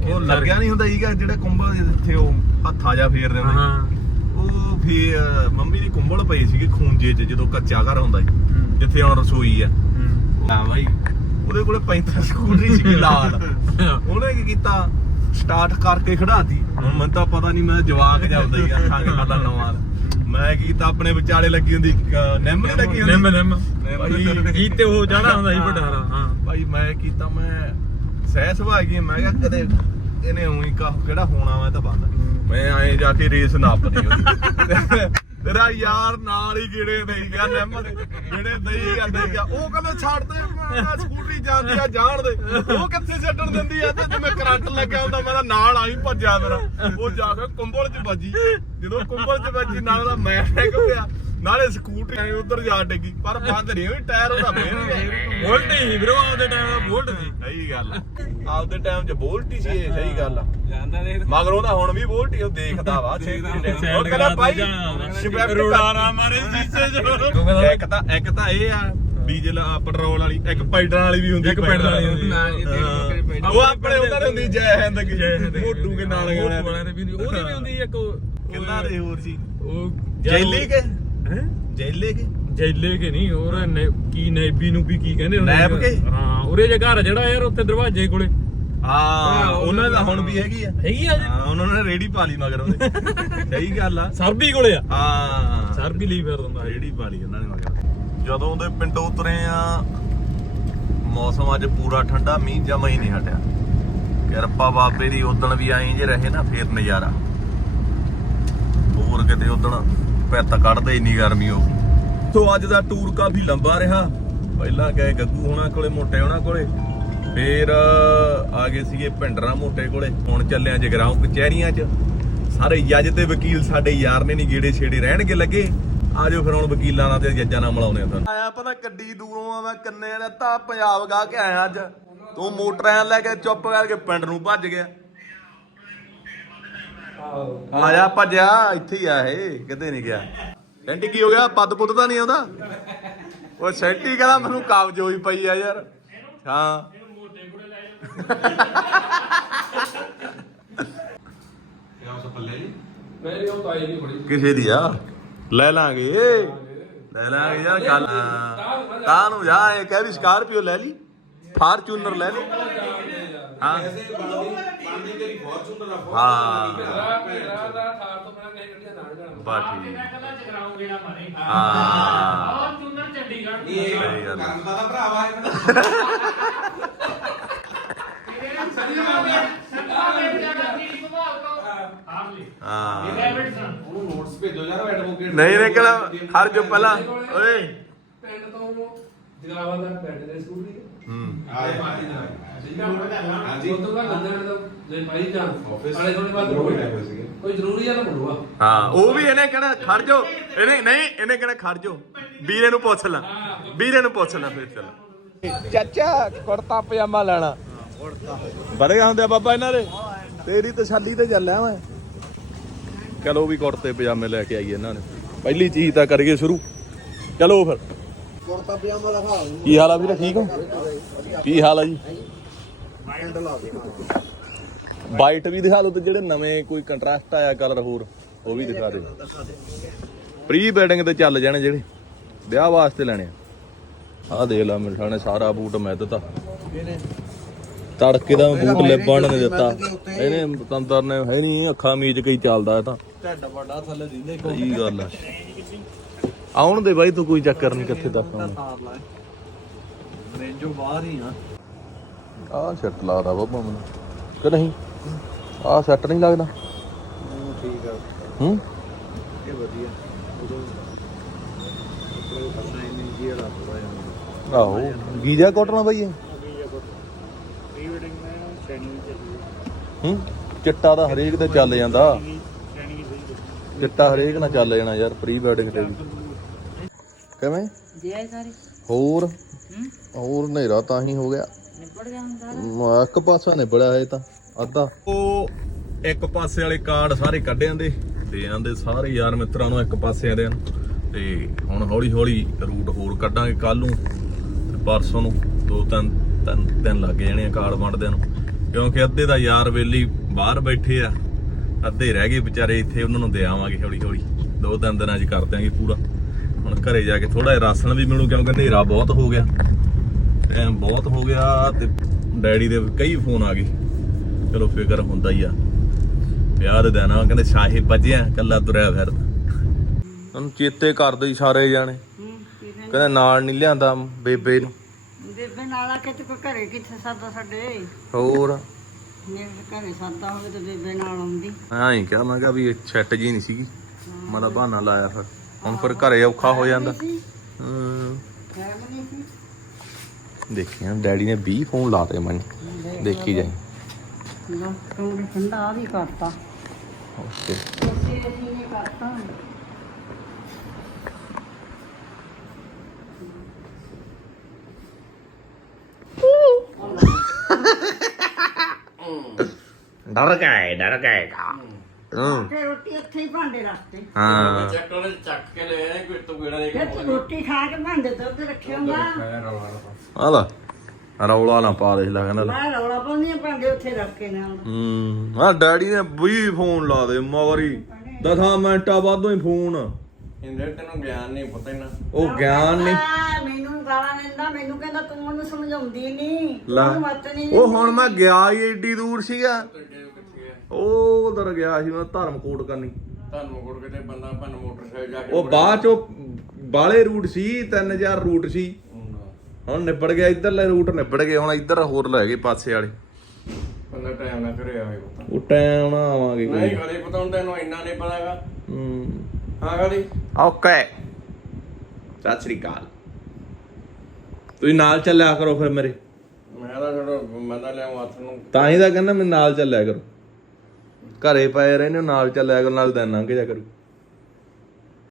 ਉਹ ਲੱਗਿਆ ਨਹੀਂ ਹੁੰਦਾ ਸੀਗਾ ਜਿਹੜਾ ਕੁੰਬਲ ਜਿੱਥੇ ਉਹ ਹੱਥਾ ਜਾ ਫੇਰਦੇ ਹੁੰਦੇ ਉਹ ਫੇਰ ਮੰਮੀ ਦੀ ਕੁੰਬਲ ਪਈ ਸੀਗੀ ਖੂੰਜੇ 'ਚ ਜਦੋਂ ਕੱਚਾ ਘਰ ਹੁੰਦਾ ਸੀ ਜਿੱਥੇ ਹੁਣ ਰਸੋਈ ਆ ਹਾਂ ਬਾਈ। ਉਹਦੇ ਕੋਲੇ ਪੈਂਥਰ ਸਕੂਟਰੀ ਸੀਗੀ ਲਾਲ। ਉਹਨੇ ਕੀ ਕੀਤਾ? ਸਟਾਰਟ ਕਰਕੇ ਖੜਾਤੀ। ਹੁਣ ਮੈਨੂੰ ਤਾਂ ਪਤਾ ਨਹੀਂ ਮੈਂ ਜਵਾਕ ਜਾਂਦਾ ਹੀ ਆ ਖੰਗ ਖਾਦਾ ਨਵਾਂ ਮੈਂ ਕੀ ਕੀਤਾ? ਆਪਣੇ ਵਿਚਾਲੇ ਲੱਗੀ ਹੁੰਦੀ ਨਿੰਮ ਨੀ ਲੱਗੀ ਹੁੰਦੀ ਨਿੰਮ ਨਿੰਮ। ਕੀ ਤੇ ਉਹ ਜਾਣਾ ਹੁੰਦਾ ਸੀ ਵਡਾਰਾ ਹਾਂ। ਭਾਈ ਮੈਂ ਕੀਤਾ? ਮੈਂ ਸਹਿ ਸੁਭਾ ਗਈ ਮੈਂ ਕਿਹਾ ਕਦੇ ਇਹਨੇ ਉਹੀ ਕਾ ਕਿਹੜਾ ਹੋਣਾ ਵਾ ਤਾਂ ਬੰਦ ਮੈਂ ਆਏ ਜਾ ਕੇ ਰੇਸ ਨਾਪਦੀ ਉਹਦੀ ਤੇਰਾ ਯਾਰ ਨਾਲ ਹੀ ਗੇੜੇ ਦੇਈ ਗਿਆ ਨਿੰਮ ਦੇ। ਜਿਹੜੇ ਦੇਈ ਗਿਆ ਦੇਈ ਗਿਆ ਉਹ ਕਹਿੰਦਾ ਛੱਡ ਦੇ, ਮੈਂ ਸਕੂਟਰੀ ਜਾਂਦੀ ਆ, ਜਾਣ ਦੇ। ਉਹ ਕਿੱਥੇ ਛੱਡਣ ਦਿੰਦੀ ਆ? ਤੇ ਜਿਵੇਂ ਕਰੰਟ ਲੱਗਿਆ ਹੁੰਦਾ, ਮੈਂ ਨਾਲ ਆਈ ਭੱਜਿਆ ਮੇਰਾ। ਉਹ ਜਾ ਕੇ ਕੁੰਬਲ 'ਚ ਵੱਜੀ। ਜਦੋਂ ਕੁੰਬਲ 'ਚ ਵੱਜੀ, ਨਾਲ ਦਾ ਮੈਂ ਡਿੱਗ ਪਿਆ ਨਾਲੇ ਸਕੂਟਰੀ ਐ ਉਧਰ ਜਾ ਡਿੱਗੀ ਪਰ ਬੰਦ ਨਹੀਂ ਹੋਈ ਟਾਇਰ ਉਹਦਾ ਫੇਰ ਗਿਆ ਵੋਲਟ ਹੀ ਵੀਰੋ ਆਪਦੇ ਟਾਈਮ ਦਾ ਵੋਲਟ ਸੀ। ਸਹੀ ਗੱਲ ਆ। ਆਪਦੇ ਟਾਈਮ 'ਚ ਬੋਲਟ ਹੀ ਸੀ ਇਹ ਸਹੀ ਗੱਲ ਆ। ਜਾਂਦਾ ਦੇਖ। ਮਗਰ ਉਹਦਾ ਹੁਣ ਵੀ ਬੋਲਟ ਹੀ ਉਹ ਦੇਖਦਾ ਵਾ ਛੇਤੀ ਉਹ ਕਹਿੰਦਾ ਭਾਈ ਸਵਿਫਟ ਰੋੜਾ ਨਾ ਮਾਰੇ ਸੀਸੇ ਚ। ਇੱਕ ਤਾਂ ਇੱਕ ਤਾਂ ਇਹ ਆ ਡੀਜ਼ਲ ਆ ਪੈਟਰੋਲ ਵਾਲੀ ਇੱਕ ਪੈਡਲ ਵਾਲੀ ਵੀ ਹੁੰਦੀ ਇੱਕ ਪੈਡਲ ਵਾਲੀ ਹੁੰਦੀ। ਨਾ, ਉਹ ਆਪਣੇ ਉਹਨਾਂ ਦੇ ਹੁੰਦੀ ਜੈ ਹਿੰਦ ਕੀ ਮੋਟੂ ਕੇ ਨਾਲ ਉਹ ਵਾਲਿਆਂ ਦੇ ਵੀ ਹੁੰਦੀ- ਉਹਦੀ ਵੀ ਹੁੰਦੀ ਇੱਕ ਉਹ- ਕਿੰਨਾ ਦੇ ਹੋਰ ਸੀ? ਉਹ ਜੈਲੀ ਕੇ? ਹੈ? ਜੈਲੇ ਕੇ? ਜੈਲੇ ਕੇ ਨਹੀਂ ਹੋਰ ਨੇ- ਕੀ ਨੈਬੀ ਨੂੰ ਵੀ ਕੀ ਕਹਿੰਦੇ ਹੁੰਦੇ ਨੈਬ। ਕੇ? ਹਾਂ ਉਰੇ ਜੇ ਘਰ ਜਿਹੜਾ ਯਾਰ ਉੱਥੇ ਦਰਵਾਜ਼ੇ ਕੋਲੇ। ਹਾਂ ਉਹਨਾਂ ਦਾ ਹੁਣ ਵੀ ਹੈਗੀ ਆ। ਹੈਗੀ ਆ ਹਾਂ ਉਹਨਾਂ ਨੇ ਰੇੜੀ ਪਾ ਲਈ ਮਗਰ। ਉਹਦੇ [LAUGHS] ਸਹੀ ਗੱਲ ਆ। ਸਰਬੀ ਕੋਲੇ ਆ? ਹਾਂ। ਸਰਬੀ ਲਈ ਫਿਰ ਦਿੰਦਾ। ਰੇੜੀ ਪਾ ਲਈ ਉਹਨਾਂ ਨੇ ਮਗਰ। ਜਦੋਂ ਦੇ ਪਿੰਡੋਂ ਉਤਰੇ ਆ ਮੌਸਮ ਅੱਜ ਪੂਰਾ ਠੰਡਾ ਮੀਂਹ ਜਮਾ ਹੀ ਨਹੀਂ ਹਟਿਆ। ਕਿਰਪਾ ਬਾਬੇ ਦੀ ਉਦਣ ਵੀ ਆਏ ਜੇ ਰਹੇ ਨਾ ਫੇਰ ਨਜ਼ਾਰਾ। ਹੋਰ ਕਿਤੇ ਉਦਣ ਪਿੱਤ ਕੱਢਦੇ ਇੰਨੀ ਗਰਮੀ ਹੋ ਸੋ ਅੱਜ ਦਾ ਟੂਰ ਕਾਫੀ ਲੰਬਾ ਰਿਹਾ। ਪਹਿਲਾਂ ਗਏ ਗੱਗੂ ਹੋਣਾ ਕੋਲੇ, ਮੋਟੇ ਹੋਣਾ ਕੋਲੇ। ਫੇਰ ਆ ਗਏ ਸੀਗੇ ਭਿੰਡਰਾ ਮੋਟੇ ਕੋਲੇ। ਹੁਣ ਚੱਲੇ ਜਗਰਾਉਂ ਕਚਹਿਰੀਆਂ 'ਚ। ਸਾਰੇ ਜੱਜ ਤੇ ਵਕੀਲ ਸਾਡੇ ਯਾਰ ਨੇ ਨਹੀਂ, ਗੇੜੇ ਛੇੜੇ ਰਹਿਣਗੇ ਲੱਗੇ। ਆਜੋ ਫਿਰ ਹੁਣ ਵਕੀਲਾਂ ਨਾਲ ਤੇ ਜੱਜਾਂ ਨਾਲ ਮਿਲਾਉਂਦੇ ਆ ਤੁਹਾਨੂੰ। ਆਇਆ ਪਤਾ ਕੱਡੀ ਦੂਰੋਂ ਆ, ਮੈਂ ਕੰਨੇ ਦਾ ਤਾਂ ਪੰਜਾਬ ਗਾ ਕੇ ਆਇਆ ਅੱਜ। ਤੂੰ ਮੋਟਰਾਂ ਲੈ ਕੇ ਚੁੱਪ ਕਰਕੇ ਪਿੰਡ ਨੂੰ ਭੱਜ ਗਿਆ। ਆ ਜਾ ਭੱਜਿਆ ਇੱਥੇ ਹੀ ਆ ਇਹ, ਕਿਤੇ ਨਹੀਂ ਗਿਆ। ਸੈਂਟੀ ਕੀ ਹੋ ਗਿਆ? ਪੱਦ ਪੁੱਤ ਤਾਂ ਨਹੀਂ ਆਉਂਦਾ? ਉਹ ਸੈਂਟੀ ਕਹਿੰਦਾ ਮੈਨੂੰ ਕਬਜ਼ ਹੋਈ ਪਈ ਆ ਯਾਰ। ਹਾਂ। ਮੇਰੀ ਉਹ ਤਾਈ ਨਹੀਂ ਬੜੀ ਕਿਸੇ ਦੀ ਆ? ਲੈ ਲਾਂਗੇ। ਲੈ ਲਾਂਗੇ ਯਾਰ, ਗੱਲ। ਤਾਂ ਨੂੰ ਜਾ, ਇਹ ਕਹਿ ਵੀ ਸਕਾਰਪੀਓ ਲੈ ਲਈ, ਫਾਰਚੂਨਰ ਲੈ ਲਈ। ਹਾਂ। ਹਾਂ। ਮੇਰਾ ਦਾ ਥਾਰ ਤੋਂ ਬਣਾ ਕੇ ਗੱਡੀਆਂ ਨਾਲ ਜਾਣਾ। ਬਾ ਠੀਕ। ਕੱਲਾ ਜਗਰਾਉਂ ਗੇੜਾ ਮਾਰੇ। ਹਾਂ। ਆਹ ਚੂਨਰ ਚੰਡੀਗੜ੍ਹ ਸਹੀ ਗੱਲ ਆ। ਦਾ ਭਰਾਵਾ ਹੈ। ਸੰਧਾ ਦੇ ਸੰਧਾ ਦੇ ਜਾਣਾ ਕੀ ਵਿਭਾਗ ਤੋਂ ਹਾਰਲੀ ਹਾਂ। ਡੇਵਿਡਸਨ ਉਹਨੂੰ ਨੋਟਸ ਭੇਜੋ ਯਾਰ ਐਡਵੋਕੇਟ ਨਹੀਂ ਨਹੀਂ ਕਿਹੜਾ ਹਰ ਜੋ ਪਹਿਲਾਂ। ਓਏ। ਪਿੰਡ ਤੋਂ ਜਗਰਾਵਾ ਦਾ ਪਿੰਡ ਦੇ ਸਕੂਲ ਦੀ ਹੂੰ। ਉਹ ਵੀ ਇਹਨੇ ਕਹਿਣਾ ਖੜ ਇਹਨੇ ਨਹੀਂ ਇਹਨੇ ਕਹਿਣਾ ਖੜ ਵੀਰੇ ਨੂੰ ਪੁੱਛ ਲੈ। ਵੀਰੇ ਨੂੰ ਪੁੱਛ ਲੈ ਫਿਰ ਚੱਲ। ਚਾਚਾ ਕੁੜਤਾ ਪਜਾਮਾ ਲੈਣਾ। ਬੜੇਗਾ ਹੁੰਦੇ ਆ ਬਾਬਾ ਇਹਨਾਂ ਦੇ। ਤੇਰੀ ਤਸੱਲੀ ਤੇ ਚੱਲਿਆ ਮੈਂ। ਚਲੋ ਵੀ ਕੁੜਤੇ ਪਜਾਮੇ ਲੈ ਕੇ ਆਈਏ ਇਹਨਾਂ ਨੇ। ਪਹਿਲੀ ਚੀਜ਼ ਤਾਂ ਕਰੀਏ ਸ਼ੁਰੂ। ਚਲੋ ਫਿਰ। ਪਜਾਮਾ ਕੀ ਹਾਲ ਆ ਵੀਰੇ ਠੀਕ ਹੋ? ਕੀ ਹਾਲ ਆ ਜੀ? ਵਾਈਟ ਵੀ ਦਿਖਾ ਦਿਓ ਤੇ ਜਿਹੜੇ ਨਵੇਂ ਕੋਈ ਕੰਟਰਾਸਟ ਆਇਆ ਕਲਰ ਹੋਰ ਉਹ ਵੀ ਦਿਖਾ ਦਿਓ। ਪ੍ਰੀ ਵੈਡਿੰਗ ਤੇ ਚੱਲ ਜਾਣੇ ਜਿਹੜੇ ਵਿਆਹ ਵਾਸਤੇ ਲੈਣੇ ਆ। ਆਹ ਦੇਖ ਲਾ ਮੇਰੇ ਸਾਹਮਣੇ ਸਾਰਾ ਬੂਟ ਮੈਂ ਦਿੱਤਾ। ਤੜਕੇ ਦਾ ਬੂਟ ਲੱਭਣ ਨੇ ਦਿੱਤਾ। ਇਹਨੇ ਤੰਦਰ ਨੇ ਹੈ ਨਹੀਂ ਅੱਖਾਂ ਮੀਚ ਕੇ ਹੀ ਚੱਲਦਾ ਇਹ ਤਾਂ। ਢੱਡ ਵੱਡਾ ਥੱਲੇ ਦਿੰਦੇ ਸਹੀ ਗੱਲ ਆ। ਆਉਣ ਦੇ ਬਾਈ ਤੂੰ ਕੋਈ ਚੱਕਰ ਨਹੀਂ ਕਿੱਥੇ ਤੱਕ ਆਉਣਾ। ਰੇਂਜੋਂ ਬਾਹਰ ਹੀ ਆ। ਆਹ ਸੈੱਟ ਲੱਗਦਾ ਬਾਬਾ ਮੈਨੂੰ। ਕਿ ਨਹੀਂ? ਆਹ ਸੈੱਟ ਨਹੀਂ ਲੱਗਦਾ। ਠੀਕ ਆ। ਹੂੰ? ਇਹ ਵਧੀਆ। ਆਹੋ। ਗੀਜਾ ਕੋਟਣਾ ਬਾਈ ਇਹ? ਹੂੰ? ਚਿੱਟਾ ਦਾ ਹਰੇਕ ਤੇ ਚੱਲ ਜਾਂਦਾ। ਚਿੱਟਾ ਹਰੇਕ ਨਾਲ ਚੱਲ ਜਾਣਾ ਯਾਰ ਪ੍ਰੀ ਵੈਡਿੰਗ ਤੇ ਵੀ। ਕਿਵੇਂ? ਜੇ ਸਾਰੇ। ਹੋਰ? ਹੋਰ ਹਨੇਰਾ ਤਾਂ ਹੀ ਹੋ ਗਿਆ। ਨਿਬੜ ਗਿਆ ਹੁੰਦਾ ਮ- ਇੱਕ ਪਾਸਾ ਨਿਬੜਿਆ ਹੈ ਤਾਂ ਅੱਧਾ। ਉਹ ਇੱਕ ਪਾਸੇ ਵਾਲੇ ਕਾਰਡ ਸਾਰੇ ਕੱਢ ਜਾਂਦੇ ਦੇ ਆਂਦੇ ਸਾਰੇ ਯਾਰ ਮਿੱਤਰਾਂ ਨੂੰ ਇੱਕ ਪਾਸੇ ਆਦੇ ਨੂੰ। ਤੇ ਹੁਣ ਹੌਲੀ ਹੌਲੀ ਰੂਟ ਹੋਰ ਕੱਢਾਂਗੇ ਕੱਲ ਨੂੰ ਤੇ ਪਰਸੋਂ ਨੂੰ। ਦੋ ਤਿੰਨ ਤਿੰਨ ਦਿਨ ਲੱਗ ਜਾਣੇ ਆ ਕਾਰਡ ਵੰਡਦਿਆਂ ਨੂੰ। ਕਿਉਂਕਿ ਅੱਧੇ ਦਾ ਯਾਰ ਵੇਲੀ ਬਾਹਰ ਬੈਠੇ ਆ। ਅੱਧੇ ਰਹਿ ਗਏ ਵਿਚਾਰੇ ਇੱਥੇ ਉਹਨਾਂ ਨੂੰ ਦੇ ਆਵਾਂਗੇ ਹੌਲੀ ਹੌਲੀ ਦੋ ਤਿੰਨ ਦਿਨਾਂ 'ਚ ਕਰ ਦਿਆਂਗੇ ਪੂਰਾ। ਘਰੇ ਜਾ ਕੇ ਥੋੜਾ ਜਿਹਾ ਰਾਸ਼ਨ ਵੀ ਮਿਲੂ ਕਿਉਂਕਿ ਹਨੇਰਾ ਬਹੁਤ ਹੋ ਗਿਆ। ਟਾਈਮ ਬਹੁਤ ਹੋ ਗਿਆ ਤੇ ਡੈਡੀ ਦੇ ਕਈ ਫੋਨ ਆ ਗਏ। ਚਲੋ ਫਿਕਰ ਹੁੰਦਾ ਹੀ ਆ। ਵਿਆਹ ਦੇ ਦਿਨ ਆ ਕਹਿੰਦੇ ਸ਼ਾਹੀ ਵੱਜਿਆ ਕੱਲਾ ਤੁਰਿਆ ਫਿਰਦਾ। ਉਹਨੂੰ ਚੇਤੇ ਕਰਦੇ ਹੀ ਸਾਰੇ ਜਾਣੇ। ਕਹਿੰਦੇ ਨਾਲ ਨਹੀਂ ਲਿਆਂਦਾ ਬੇਬੇ ਨੂੰ। ਬੇਬੇ ਨਾਲ ਆ ਕੇ ਤੇ ਕੋਈ ਘਰੇ ਕਿੱਥੇ ਸਾਦਾ ਸਾਡੇ? ਹੋਰ? ਮੇਰੇ ਘਰੇ ਸਾਦਾ ਹੋਵੇ ਤੇ ਬੇਬੇ ਨਾਲ ਆਉਂਦੀ। ਹਾਂ ਹੀ ਕਿਹਾ ਕਿਹਾ ਵੀ ਇਹ ਛੱਟ ਜੀ ਨਹੀਂ ਸੀਗੀ। ਮੈਂ ਤਾਂ ਬਹਾਨਾ ਲਾਇਆ ਫਿਰ। ਹੁਣ ਫਿਰ ਘਰੇ ਔਖਾ ਹੋ ਜਾਂਦਾ। ਹੂੰ। ਫੈਮਿਲੀ ਸੀ ਦੇਖਿਆ ਡੈਡੀ ਨੇ 20 ਫੋਨ ਲਾਤੇ ਮੈਨੂੰ। ਦੇਖੀ ਜਾਈ। ਲੋ ਤੂੰ ਠੰਡਾ ਆ ਵੀ ਕਰਤਾ। ਓਕੇ। ਅਸੀਂ ਅਸੀਂ ਨੇ ਕਰਤਾ ਡਰ ਗਏ ਡਰ ਗਏ। ਹੂੰ। ਤੇ ਰੋਟੀ ਇੱਥੇ ਹੀ ਭਾਂਡੇ ਰੱਖਤੇ। ਹਾਂ। ਚੱਕ ਉਹਨੇ ਚੱਕ ਕੇ ਲੈ ਆਏ ਕੋਈ ਤੂੰ ਗੇੜਾ ਦੇ ਫਿਰ ਤੂੰ ਰੋਟੀ ਖਾ ਕੇ ਭਾਂਡੇ ਉੱਤੇ ਰੱਖਿਆਂਗਾ ਆ ਲੈ ਰੌਲਾ ਨਾ ਪਾ ਦੇ ਲੈ ਕਹਿੰਦਾ। ਮੈਂ ਰੌਲਾ ਪਾਉਂਦੀ ਆ ਭਾਂਡੇ ਉੱਥੇ ਰੱਖ ਕੇ ਨਾਲ ਹੂੰ ਆ ਡੈਡੀ ਨੇ 20 ਫੋਨ ਲਾ ਦੇ ਮਗਰੀ। 10 ਮਿੰਟਾਂ ਬਾਅਦੋਂ ਹੀ ਫੋਨ। ਇੰਦਰ ਤੈਨੂੰ ਗਿਆਨ ਨਹੀਂ ਪਤਾ ਨਾ ਉਹ ਗਿਆਨ ਨਹੀਂ। ਆ, ਮੈਨੂੰ ਗਾਲਾਂ ਦਿੰਦਾ ਮੈਨੂੰ ਕਹਿੰਦਾ ਤੂੰ ਉਹਨੂੰ ਸਮਝਾਉਂਦੀ ਨਹੀਂ। ਲਾ ਤੂੰ ਮਤ ਨਹੀਂ ਉਹ ਹੁਣ ਮੈਂ ਗਿਆ ਹੀ ਏਡੀ ਦੂਰ ਸੀਗਾ। ਉਹ ਉਧਰ ਗਿਆ ਸੀ ਮੈਂ ਧਰਮ ਕੋਟ ਕਰਨੀ। ਤੁਹਾਨੂੰ ਕੋਲ ਕਿਤੇ ਬੰਦਾ ਭੰਨ ਮੋਟਰਸਾਈਕਲ ਜਾ ਕੇ ਉਹ ਬਾਅਦ ਚੋਂ ਬਾਲੇ ਰੂਟ ਸੀ 3000 ਰੂਟ ਸੀ। ਹੁਣ ਨਿਬੜ ਗਿਆ ਇਧਰਲੇ ਰੂਟ ਨਿਬੜ ਗਏ ਹੁਣ ਇੱਧਰ ਹੋਰ ਲੈ ਗਏ ਪਾਸੇ ਵਾਲੇ। ਬੰਦਾ ਟਾਈਮ ਨਾ ਕਰੇ ਆਵੇ ਪਤਾ। ਉਹ ਟਾਈਮ ਨਾ ਆਵਾਂਗੇ ਕੋਈ। ਨਹੀਂ ਕਦੇ ਪਤਾ ਹੁੰਦਾ ਇਹਨੂੰ ਇੰਨਾ ਨਹੀਂ ਪਤਾਗਾ ਹੂੰ। ਹਾਂ ਕਦੀ ਓਕੇ। ਸਤਿ ਸ੍ਰੀ ਅਕਾਲ। ਤੁਸੀਂ ਨਾਲ ਚੱਲਿਆ ਕਰੋ ਫਿਰ ਮੇਰੇ। ਮੈਂ ਤਾਂ ਛੋੜੋ ਮੈਂ ਤਾਂ ਲਿਆਉਂ ਹੱਥ ਨੂੰ। ਤਾਂ ਹੀ ਤਾਂ ਕਹਿੰਦਾ ਮੈਂ ਨਾਲ ਚੱਲਿਆ ਕਰੋ। ਘਰੇ ਪਏ ਰਹਿੰਦੇ ਹੋ, ਨਾਲ ਚੱਲਿਆ ਕਰੋ ਨਾਲ ਦਿਨ ਲੰਘ ਜਾ ਕਰੂ।